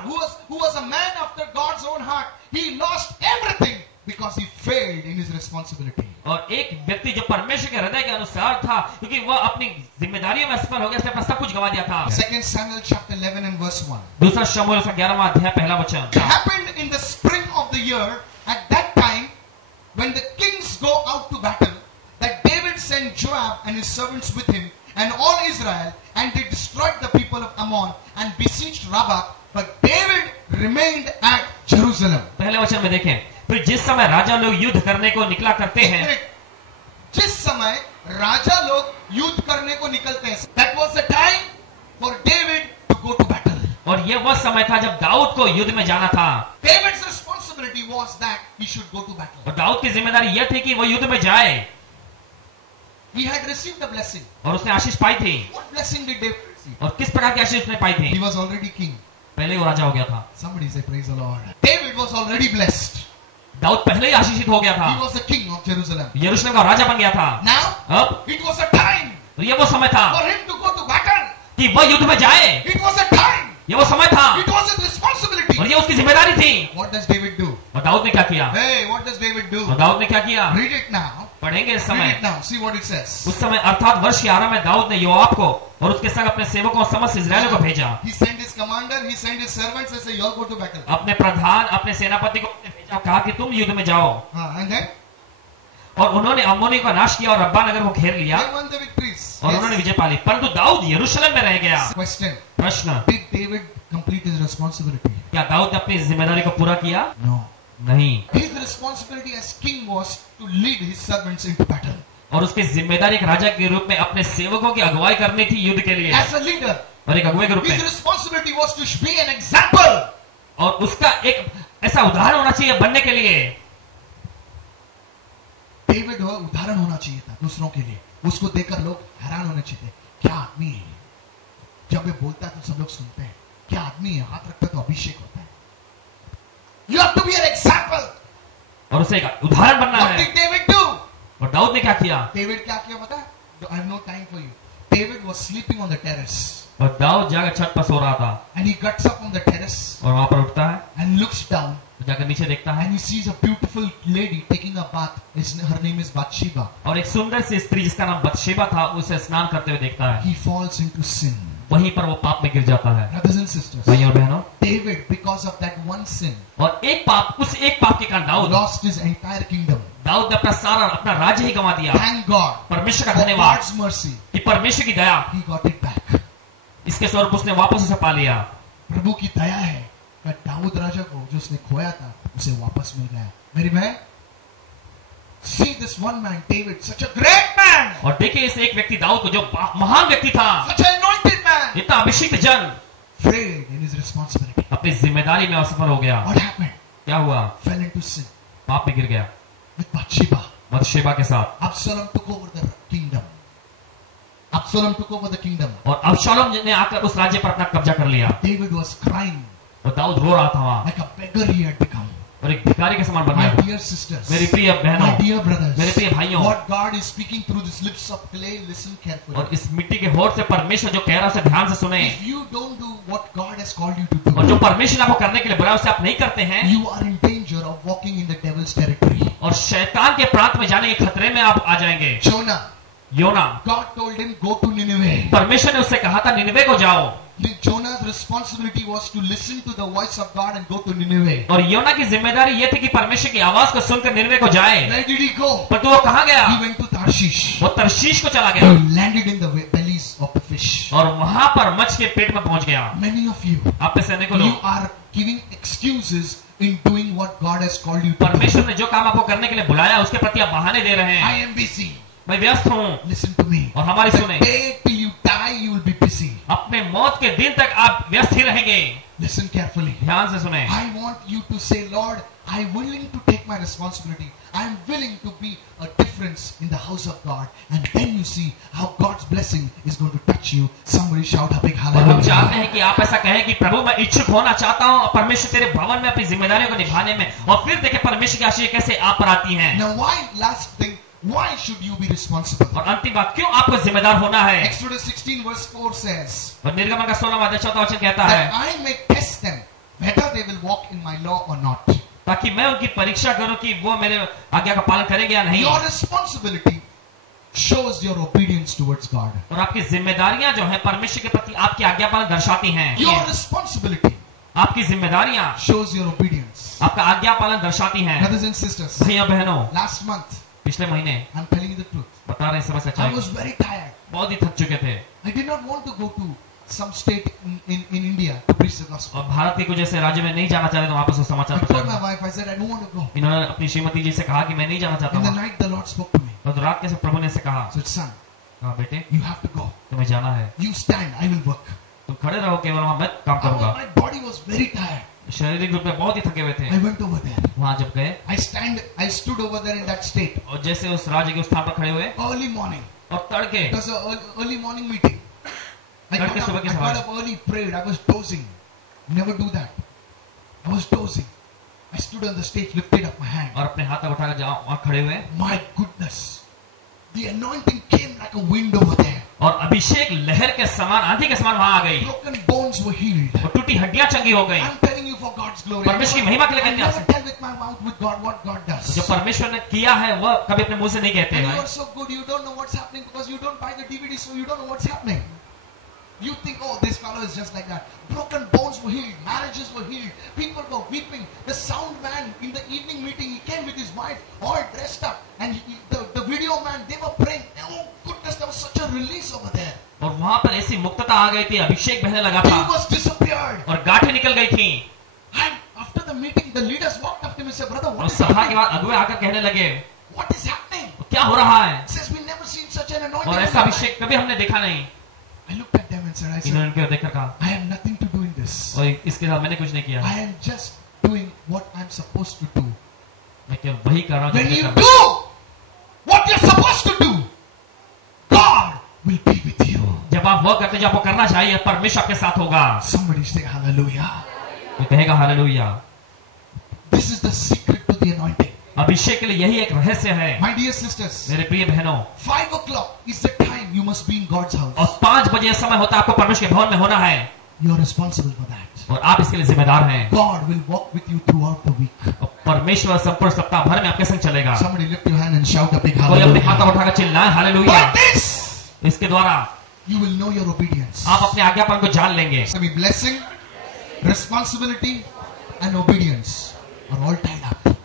who was a man after God's own heart, he lost everything because he failed in his responsibility. और एक व्यक्ति जो परमेश्वर के हृदय के अनुसार था, क्योंकि वह अपनी जिम्मेदारियों में असफल हो गया, उसने अपना सब कुछ गवा दिया था। 2 Samuel chapter 11 and verse 1. दूसरा शमूएल उसका 11वां अध्याय पहला वचन। It happened in the spring of the year, at that time, when the kings go out to battle, that David sent Joab and his servants with him, and all Israel, and they destroyed the people of Ammon and besieged Rabbah, but David remained at Jerusalem. पहले वचन में देखें, फिर जिस समय राजा लोग युद्ध करने को निकला करते हैं, जिस समय राजा लोग युद्ध करने को निकलते हैं, that was the time for David to go to battle. और यह वह समय था जब दाऊद को युद्ध में जाना था। David's responsibility was that he should go to battle. और दाऊद की जिम्मेदारी यह थी कि वह युद्ध में जाए, He had received the blessing. और उसने आशीष पाई थी। What blessing did David receive? और किस प्रकार की आशीष उसने पाई He थी? was already king. पहले वो राजा हो गया था। Somebody say praise the Lord. David was already blessed. Dawood पहले ही आशीषित हो गया He था, was the king of Jerusalem. यरूशलेम का राजा बन गया था। Now, अब it was a time ये वो समय था for him to go to battle. कि वह युद्ध में जाए, It was a time. ये वो समय था It was his responsibility. और ये उसकी जिम्मेदारी थी। What does David do? और दाऊद ने क्या किया? Hey, what does David do? और दाऊद ने क्या किया? Read it now. पढ़ेंगे इस Read समय। it now. See what it says. उस समय अर्थात वर्ष के आरंभ में दाऊद ने योआब को और उसके संग अपने सेवकों और समस्त इस्राएलियों को भेजा। He sent his commander, he sent his servants and said, "You all go to battle." अपने प्रधान, अपने सेनापति को भेजा, कहा कि तुम युद्ध में जाओ। And then और उन्होंने अम्मोनी को नाश किया और रब्बा नगर को घेर लिया they won the victories. और उन्होंने विजय पाली, परंतु दाऊद यरूशलेम में रह गया। Question: प्रश्न, Did David complete his responsibility? क्या दाऊद ने अपनी जिम्मेदारी को पूरा किया? No. नहीं। His responsibility as king was to lead his servants into battle. और उसकी जिम्मेदारी एक राजा के रूप में अपने सेवकों की अगुवाई करनी थी युद्ध के लिए, As a leader, और एक अगुवाई के रूप his में। responsibility was to be an example. और उसका एक ऐसा उदाहरण होना चाहिए बनने के लिए। डेविड उदाहरण होना चाहिए था दूसरों के लिए। उसको देखकर लोग हैरान होने चाहिए थे, क्या आदमी है ये? जब ये बोलता है तो सब लोग सुनते हैं, क्या आदमी है, हाथ रखता तो अभिषेक होता है। You have to be an example. और उसे एक उदाहरण बनना What है। did David do? और दाऊद ने क्या किया? डेविड क्या किया पता है? I have no time for you. David was sleeping on the terrace. और दाऊद जाकर छत पर सो रहा था And he gets up on the terrace और वहां पर उठता है, and looks down तो जाकर नीचे देखता है and he sees a beautiful lady taking a bath. Her name is Bathsheba. और एक सुंदर सी स्त्री जिसका नाम बतशेबा था उसे स्नान करते हुए देखता है। He falls into sin. वहीं पर वो पाप में गिर जाता है। Brothers and sisters, भाइयों और बहनों, David, because of that one sin, और एक पाप, उस एक पाप के कारण lost his entire kingdom. Dawood ने अपना राज्य ही गंवा दिया। Thank God परमेश्वर का for धन्यवाद God's mercy. कि परमेश्वर की दया, He got it back. इसके स्वरूप उसने वापस उसे पा लिया। प्रभु की दया है कि दाऊद राजा को जो उसने खोया था उसे वापस मिल गया। मेरी बहन, see this one man David, such a great man, और देखिए इस एक व्यक्ति दाऊद को जो महान व्यक्ति था, such an anointed man, इतना अभिषिक्त जन, failed in his responsibility. अपनी जिम्मेदारी में असफल हो गया। What happened? क्या हुआ? Fell into sin पाप में गिर गया with Bathsheba. बतशेबा के साथ। Absalom took over the kingdom. Absalom took over the kingdom. और अबशालोम ने आकर उस राज्य पर अपना कब्जा कर लिया। David was crying और दाऊद रो रहा था वहां, like a beggar he had become. और एक भिखारी के समान बन My गया। dear sisters, मेरी प्रिय बहनों, my dear brothers, मेरे प्रिय भाइयों, what God is speaking through these lips of clay, listen carefully. और इस मिट्टी के होठ से परमेश्वर जो कह रहा है उसे ध्यान से सुने। If you don't do what God has called you to और जो do, परमेश्वर आपको करने के लिए बुलाया उसे आप नहीं करते हैं, you are in danger of walking in the devil's territory. और शैतान के प्रांत में जाने के खतरे में आप आ जाएंगे। Jonah, योना, God told him, go to Nineveh. परमेश्वर ने उससे कहा था निनिवे को जाओ, Jonah's responsibility was to listen to the voice of God and go to Nineveh. और योना की जिम्मेदारी ये थी कि परमेश्वर की आवाज को सुनकर निनिवे को जाए। Where did he go? पर तो वो कहाँ गया? He went to Tarshish. वो तर्शीश को चला He गया landed in the bellies of the fish. और वहां पर मछ के पेट में पहुंच गया। Many of you, आप में से अनेकों you लोग, are giving excuses in doing what God has called you to do. परमेश्वर ने जो काम आपको करने के लिए बुलाया उसके प्रति आप बहाने दे रहे I हैं। am busy. मैं व्यस्त हूँ, Listen to me. और हमारी The सुने, day till you die, you will be busy. अपने मौत के दिन तक आप व्यस्त ही रहेंगे। Listen carefully. ध्यान से सुने। I want you to say, Lord, I'm willing to take my responsibility. I'm willing to be a difference in the house of God. And then you see how God's blessing is going to touch you. Somebody shout a big और हम चाहते hallelujah. हैं कि आप ऐसा कहें कि प्रभु मैं इच्छुक होना चाहता हूँ परमेश्वर तेरे भवन में अपनी जिम्मेदारियों को निभाने में, और फिर देखें परमेश्वर की आशीष कैसे आप पर आती हैं। Now why, last thing, why should you be responsible? और अंतिम बात, क्यों आपको जिम्मेदार होना है? Exodus 16 verse 4 says, और निर्गमन का 16वां अध्याय 4वां वचन कहता है, that I may test them whether they will walk in my law or not. ताकि मैं उनकी परीक्षा करूं कि वो मेरे आज्ञा का पालन करेंगे या नहीं। Your responsibility shows your obedience towards God. और आपकी जिम्मेदारियां जो है परमेश्वर के प्रति आपकी आज्ञा पालन दर्शाती हैं। Your responsibility आपकी जिम्मेदारियां shows your obedience. आपका आज्ञा पालन दर्शाती हैं। Brothers and sisters, भैया बहनों, last month, पिछले महीने I'm telling you the truth, बता रहे हैं समझ I सच्चाई, was very tired. बहुत ही थक चुके थे। I did not want to go to some state in India to preach the gospel. और भारत के कुछ ऐसे राज्य में नहीं जाना चाहते तो वापस उस समाचार I told my प्रचार। wife, I said, I don't want to go. इन्होंने अपनी श्रीमती जी से कहा कि मैं नहीं जाना चाहता In the हूँ। night, the Lord spoke to me. और रात के प्रभु ने से कहा, I said, son, बेटे you have to go. तुम्हें जाना है, You stand, I will work. तुम खड़े रहो, केवल वहां मैं काम करूंगा। My body was very tired. शारीरिक रूप में बहुत ही थके हुए थे। I went over there. वहां जब गए I stood over there in that state. और जैसे उस राज्य के उस स्थान पर खड़े हुए Early morning. और तड़के, It was an early morning meeting. I तड़के सुबह की got सभा। up early, prayed. I was dozing. Never do that. I was dozing. I stood on the stage, lifted up my hand. और अपने हाथ तक उठाकर जहाँ वहां खड़े हुए, My goodness. The anointing came like a wind over there. और अभिषेक लहर के समान, आंधी के समान वहां आ गई, Broken bones were healed. और टूटी हड्डियां चंगी हो गई। I'm telling you for God's glory. परमेश्वर की महिमा के लिए I कहते हैं never आपसे। tell with my mouth with God what God does. जो परमेश्वर ने किया है वह कभी अपने मुंह से नहीं कहते And you हैं। are so good, you don't know what's happening because you don't buy the DVD, so you don't know what's happening. You think, oh, this fellow is just like that. Broken bones were healed, marriages were healed, people were weeping. The sound man in the evening meeting, he came with his wife, all dressed up, and the video man, they were praying. Oh goodness, there was such a release over there. और वहां पर ऐसी मुक्तता आ गई थी, अभिषेक बहने लगा He था was disappeared. और गांठें निकल गई थी। And after the meeting, the leaders walked up to me and said, brother, और what is सभा के happening? बाद अगुवे आकर कहने लगे, What is happening? क्या हो रहा है? He says, we never seen such an anointing. और in ऐसा our life." अभिषेक कभी हमने देखा नहीं। I looked at them and said, I इन्होंने said, उनके ओर देखकर कहा, I have nothing to do in this. और इसके साथ मैंने कुछ नहीं किया, I am just doing what I'm supposed to do. मैं केवल वही कर रहा हूँ जो When मुझे you करना है। do what you're supposed to do, God will be with you. जब आप वह करते जो आपको करना चाहिए, परमेश्वर आपके साथ होगा। Somebody say hallelujah. वो कहेगा hallelujah. This is the secret to the anointing. अभिषेक के लिए यही एक रहस्य है। My dear sisters, मेरे प्रिय बहनों, 5 o'clock is the time you must be in God's house. और 5 बजे समय होता है आपको परमेश्वर के भवन में होना है, You are responsible for that. और आप इसके लिए जिम्मेदार हैं। God will walk with you throughout the week. और परमेश्वर संपूर्ण सप्ताह भर में आपके संग चलेगा। Somebody lift your hand and shout a big कोई अपने हाथ hallelujah. उठाकर चिल्लाए हालेलुया। By this, इसके द्वारा you will know your obedience. आप अपने आज्ञापन को जान लेंगे। So be blessing, responsibility, and obedience are all tied up.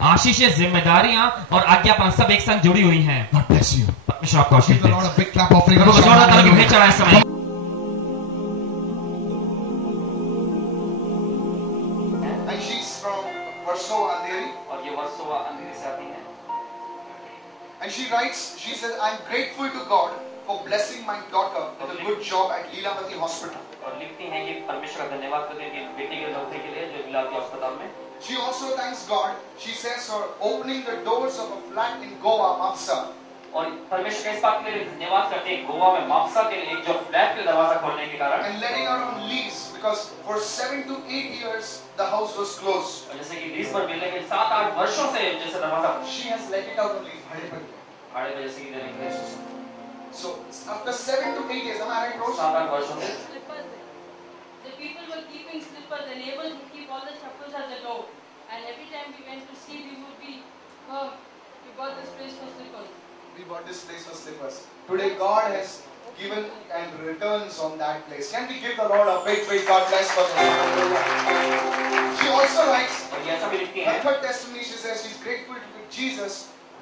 आशीषें, जिम्मेदारियां और आज्ञापन सब एक संग जुड़ी हुई हैं। God bless you. परमेश्वर आपको आशीष Give the they. Lord a big clap offering. प्रभु को जोरदार ताली की भेंट चढ़ाएं इस समय। And she's from Warsaw, Andheri. और ये वर्सोवा अंधेरी से आती है। And she writes, she says, I'm grateful to God for blessing my daughter with a good job at Leelamati Hospital. और लिखती हैं कि परमेश्वर का धन्यवाद करते हैं कि बेटी के नौकरी के लिए जो लीलावती अस्पताल में। She also thanks God, she says, for opening the doors of a flat in Goa, Mapsa. और परमेश्वर का इस बात के लिए धन्यवाद करते हैं गोवा में मापसा के लिए एक जो फ्लैट के दरवाजा खोलने के कारण। And letting her on lease because for 7 to 8 years the house was closed. और जैसे कि लीज पर मिलने के 7-8 वर्षों से जैसे दरवाजा She has let it out on lease. भाड़े पे जैसे कि देने के लिए So after 7 to 8 years, am I right, Rose? 7-8 वर्षों से Slippers. The people were keeping slippers. The neighbors would keep all the chappals at the door. And every time we went to see, we would be, oh, we bought this place for slippers. We bought this place for slippers. Today God has given and returns on that place. Can we give the Lord a big God bless for this? She also writes, और ये ऐसा भी लिखती her हैं third testimony, she says she's grateful to Jesus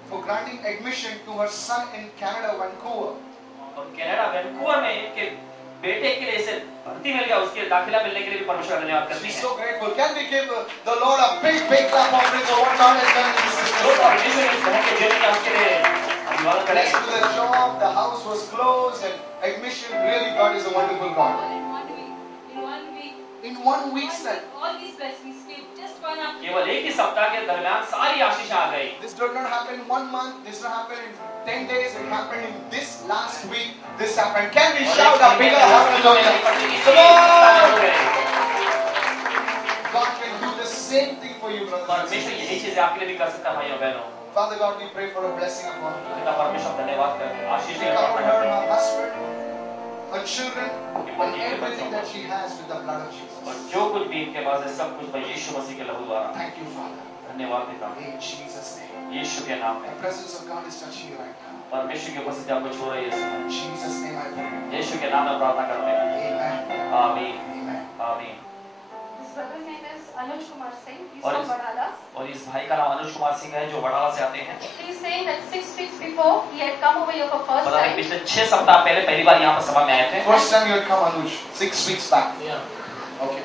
for granting admission to her son in Canada, Vancouver. और Canada Vancouver में इनके बेटे के लिए इसे भर्ती मिल गया, उसके दाखिला मिलने के लिए भी परमेश्वर का धन्यवाद करती She's है। so grateful. Can we give the Lord a big clap offering for what God has done in this तो sister's life? परमेश्वर इस बहन के जीवन में उसके लिए धन्यवाद करें। Blessed with the job, the house was closed, and admission. Really, God is a wonderful God. All in 1 week. In 1 week. In 1 week's time. All these blessings came just one after. केवल एक ही सप्ताह के दरमियान सारी आशीषें आ गई। This did not happen in 1 month. This did not happen in 10 days. It happened in this last week. This happened. Can we shout a bigger hallelujah? Come on! God can do the same thing for you, brothers and परमेश्वर sisters. यही चीजें आपके लिए भी कर सकता है भाइयों बहनों। Father God, we pray for a blessing upon her. पिता परमेश्वर धन्यवाद करते हैं, आशीष We की cover प्रार्थना her, करते हैं। her husband, her children, and everything that she has with the blood of और Jesus. जो कुछ भी इनके पास है सब कुछ भाई यीशु मसीह के लहू द्वारा। Thank you, Father. धन्यवाद पिता, In Jesus' name. यीशु के नाम में The presence of God is touching you right now. परमेश्वर की उपस्थिति आपको छू रही है इस समय। In Jesus' name I pray. यीशु के नाम में प्रार्थना करते हैं। Amen. आमीन, Amen. आमीन। His brother's name is Anuj Kumar Singh. He's और from इस- Vadala. और इस भाई का नाम अनुज कुमार सिंह है जो वडाला से आते हैं। He's saying that 6 weeks before he had come over here for first पता नहीं time. पिछले 6 सप्ताह पहले पहली बार यहाँ पर सभा में आए थे। First time you had come, Anuj, 6 weeks back. Okay.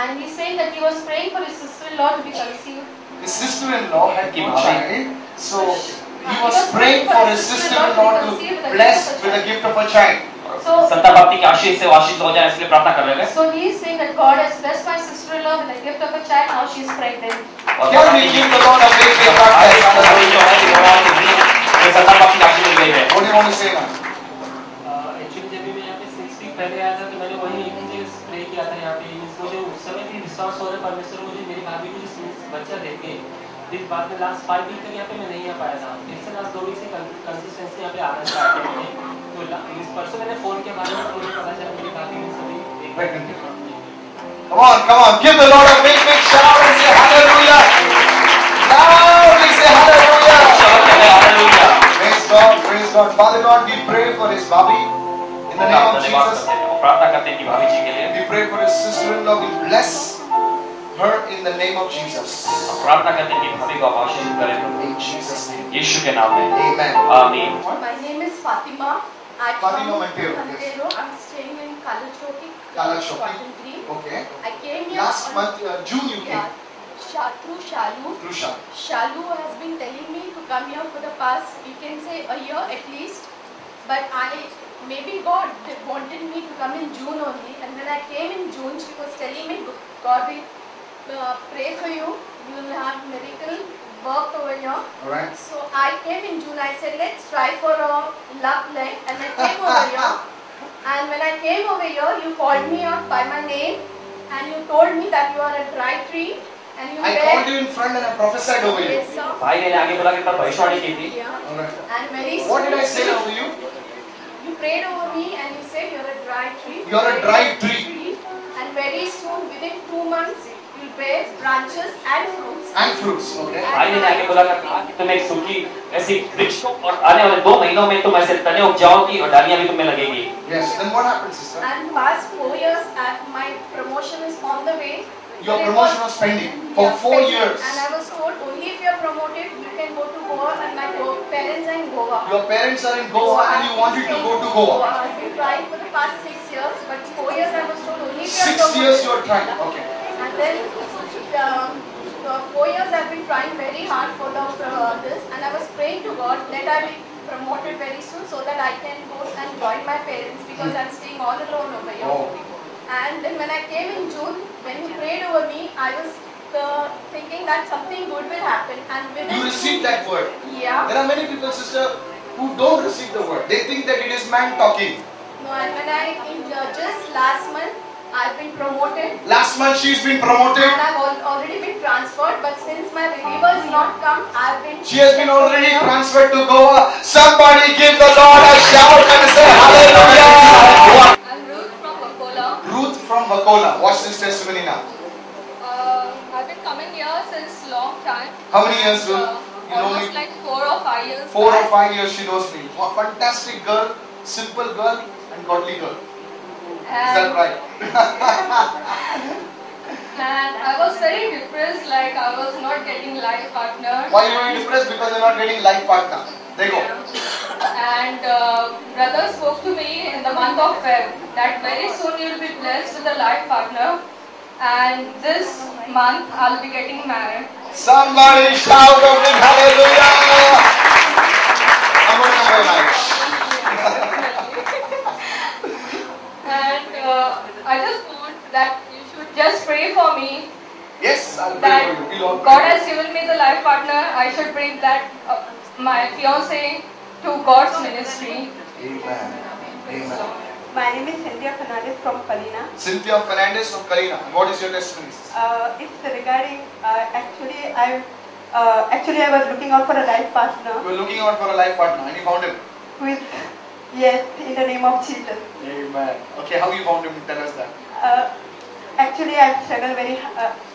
And he's saying that he was praying for his sister-in-law to be conceived. His sister-in-law had no child, so he He was was praying for his sister-in-law to be blessed with the gift of a child. So, संता भक्ति की आशीष से वो आशीष हो जाए इसलिए प्रार्थना कर रहे थे। so he is saying that God has blessed my sister-in-law with the gift of a child. Now she is pregnant. और Can we give the Lord a big clap? आशीष जो है कि भगवान की हुई है, ये संता भक्ति की आशीष मिल गई है। What do you want to say now? Actually जब भी मैं यहाँ पे 6 वीक पहले आया था तो मैंने वही एक ही चीज प्रे किया था यहाँ पे। मुझे उस समय भी विश्वास हो रहा है परमेश्वर मुझे मेरी भाभी को जो बच्चा देके इस बात में लास्ट 5 वीक तक यहाँ पे मैं नहीं आ पाया था। फिर से लास्ट 2 वीक से कंसिस्टेंसी यहाँ पे आना स्टार्ट किया मैंने। तो इस परसों मैंने फोन किया बाद में मुझे पता चला मेरी भाभी में सभी Pregnant. Come on, give the Lord a big shout and say hallelujah. Loudly say hallelujah. Hallelujah. Praise God. Father God, we pray for his Bobby in the name of धन्यवाद Jesus. करते हैं और प्रार्थना करते हैं कि भाभी जी के लिए We pray for his sister-in-law. We bless her in the name of Jesus. प्रार्थना करते हैं कि भाभी को आप आशीष करें प्रभु In Jesus' name. यीशु के नाम में Amen. आमीन। My name is Fatima. I'm Fatima from Montero, yes. Montero. I'm staying in Kalachoki. Kalachoki. Cotton Green. Okay. I came here Last on- month, June you Yeah. came. Through Shalu. Through Shah. Shalu has been telling me to come here for the past, you can say a year at least. But maybe God wanted me to come in June only. And when I came in June, she was telling me, God will pray for you. You will have miracle. worked over here. Alright. So I came in June. I said, let's try for a luck leg, and I came over here. And when I came over here, you called me out by my name, and you told me that you are a dry tree, and you I called you in front and I prophesied over you. Yes, sir. भाई ने आगे बोला कि तब भविष्यवाणी की थी। Yeah. Alright. And very soon. What did I say over you? You prayed over me, and you said you're a dry tree. You're a dry tree. And very soon, within 2 months, you'll bear branches and fruits. And fruits. Okay. भाई ने आगे बोला कि तुम एक सूखी ऐसी वृक्ष हो और आने वाले 2 महीनों में तुम ऐसे तने उपजाओगी और डालियां भी तुम्हें लगेगी। Yes. Then what happened, sister? And past 4 years, my promotion is on the way. Your promotion was pending for 4 years. And I was told only if you are promoted, you can go to Goa, and my parents are in Goa. Your parents are in Goa and you wanted to go to Goa. I've been trying for the past 6 years, but 4 years I was told only if you are 6 promoted. years you are trying. Okay. And then 4 years I've been trying very hard for this, and I was praying to God, let I be promoted very soon so that I can go and join my parents, because I'm staying all alone over here. Oh. And then when I came in June, when you prayed over me, I was thinking that something good will happen. And within You received that word. Yeah. There are many people, sister, who don't receive the word. They think that it is man talking. No, and when just last month, I've been promoted. Last month she's been promoted. And I've already been transferred, but since my reliever has not come, I've been... She has been already transferred to Goa. Somebody give the Lord a shout and say hallelujah. I'm Ruth from Vakola. Ruth from Vakola. Watch this testimony now. I've been coming here since long time. How many years, Ruth? You know Almost me? like 4 or 5 years. 4 or back. 5 years she knows me. What fantastic girl, simple girl and godly girl. Is that right? And I was very depressed, like I was not getting life partner. Why you are depressed? Because you're not getting life partner. There you go. And brother spoke to me in the month of Feb that very soon you will be blessed with a life partner, and this month I'll be getting married. Somebody shout out in hallelujah. I'm going to come very much. And I just want that you should just pray for me. Yes, I'll pray That for you. We'll all pray. God has given me the life partner. I should bring that my fiance to God's ministry. Amen. Amen. My name is Cynthia Fernandez from Kalina. Cynthia Fernandez from Kalina. What is your testimony? It's regarding actually I was looking out for a life partner You were looking out for a life partner and you found him. who is yes in the name of Jesus. Amen. Okay, how you found him? Tell us that. Actually, I've struggled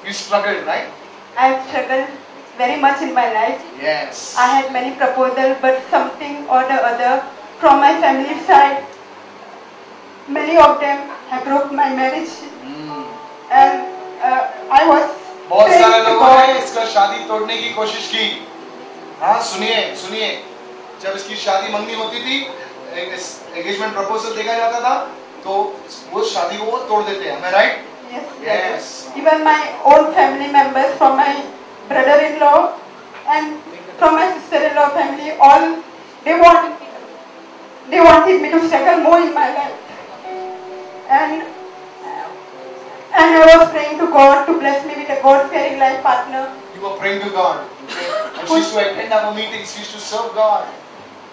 You struggled, right? I've struggled very much in my life. Yes. I had many proposals, but something or the other from my family side, many of them have broke my marriage, and I was बहुत praying सारे to लोगों God. ने इसका शादी तोड़ने की कोशिश की. हाँ सुनिए सुनिए. जब इसकी शादी मंगनी होती थी, एंगेजमेंट प्रपोजल देखा जाता था, तो वो शादी को वो तोड़ देते हैं. Am I right? Yes. Yes. Even my own family members, from my brother-in-law and from my sister-in-law family, all they wanted me to struggle more in my life. And I was praying to God to bless me with a God-fearing life partner. You were praying to God. Okay? And she used to attend our meetings. She used to serve God.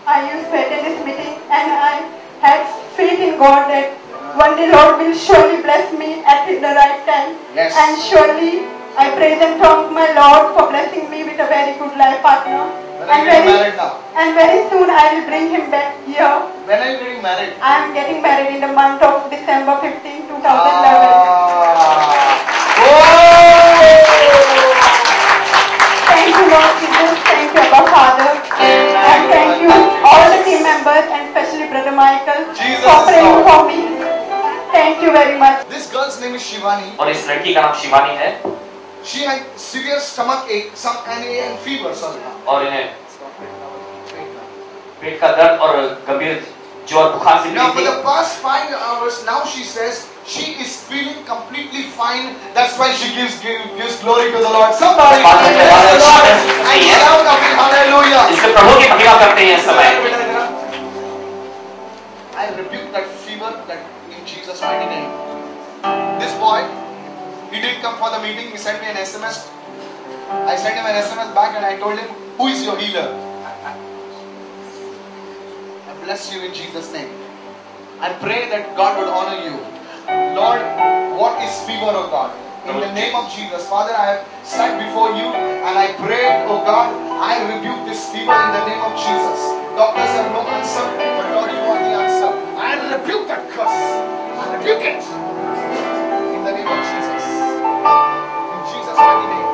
I used to attend this meeting, and I had faith in God that one day Lord will surely bless me at the right time. Yes. And surely I praise and thank my Lord for blessing me with a very good life partner. When are you getting married now? And very soon I will bring him back here. When are you getting married? I am getting married in the month of December 15, 2011. Thank you, Lord Jesus. Thank you, Abba Father. And thank you, all the team members, and especially Brother Michael, Jesus for is praying Lord. for me. Thank you very much. This girl's name is Shivani. और इस लड़की का नाम शिवानी है She had severe stomach ache, some and fever. Sorry. और इन्हें पेट का दर्द और गंभीर ज्वर बुखार से Now for पीड़ित the past 5 hours, now she says she is feeling completely fine. That's why she gives glory to the Lord. Somebody praise the Lord and shout out hallelujah. इससे प्रभु की महिमा करते हैं इस समय I rebuke that fever that in Jesus' mighty name. This boy, he didn't come for the meeting. He sent me an SMS. I sent him an SMS back and I told him, who is your healer? I bless you in Jesus' name. I pray that God would honor you. Lord, what is fever, oh God? In the name of Jesus, Father, I have sat before you and I pray, oh God, I rebuke this fever in the name of Jesus. Doctors have no answer, but Lord, you are the answer. I rebuke that curse. I rebuke it in the name of Jesus. In Jesus' mighty name.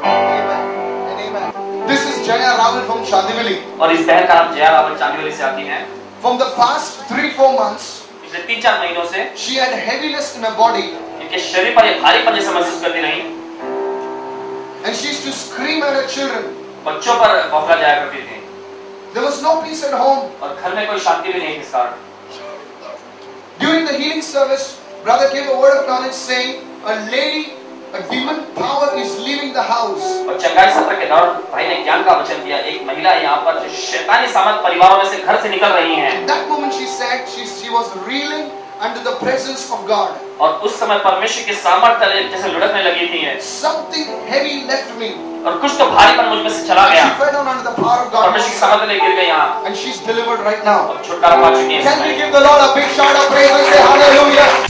Amen and amen. This is Jaya Raval from Chandivali. और इस बहन का नाम जया रावल चांदीवली से आती हैं। From the past 3-4 months, पिछले 3-4 महीनों से she had heaviness in her body. इनके शरीर पर ये भारीपन जैसा महसूस करती रही। And she used to scream at her children. बच्चों पर बौखला जाया करती थी। There was no peace at home. और घर में कोई शांति भी नहीं थी इस कारण। During the healing service, brother gave a word of knowledge saying, a lady, a demon power is leaving the house. और चंगाई सत्र के दौरान भाई ने ज्ञान का वचन दिया। एक महिला यहाँ पर जो शैतानी सामर्थ परिवारों में से घर से निकल रही हैं। That moment she said she was reeling under the presence of God. और उस समय परमेश्वर के सामर्थ्य जैसे लुढ़कने लगी थी। Something heavy left me. और कुछ तो भारीपन मुझ में से चला गया। She fell down under the power of God. परमेश्वर की सामर्थ्य ले गिर गई यहाँ। And she's delivered right now. और छुटकारा पा चुकी है। Can we give the Lord a big shout of praise and say hallelujah?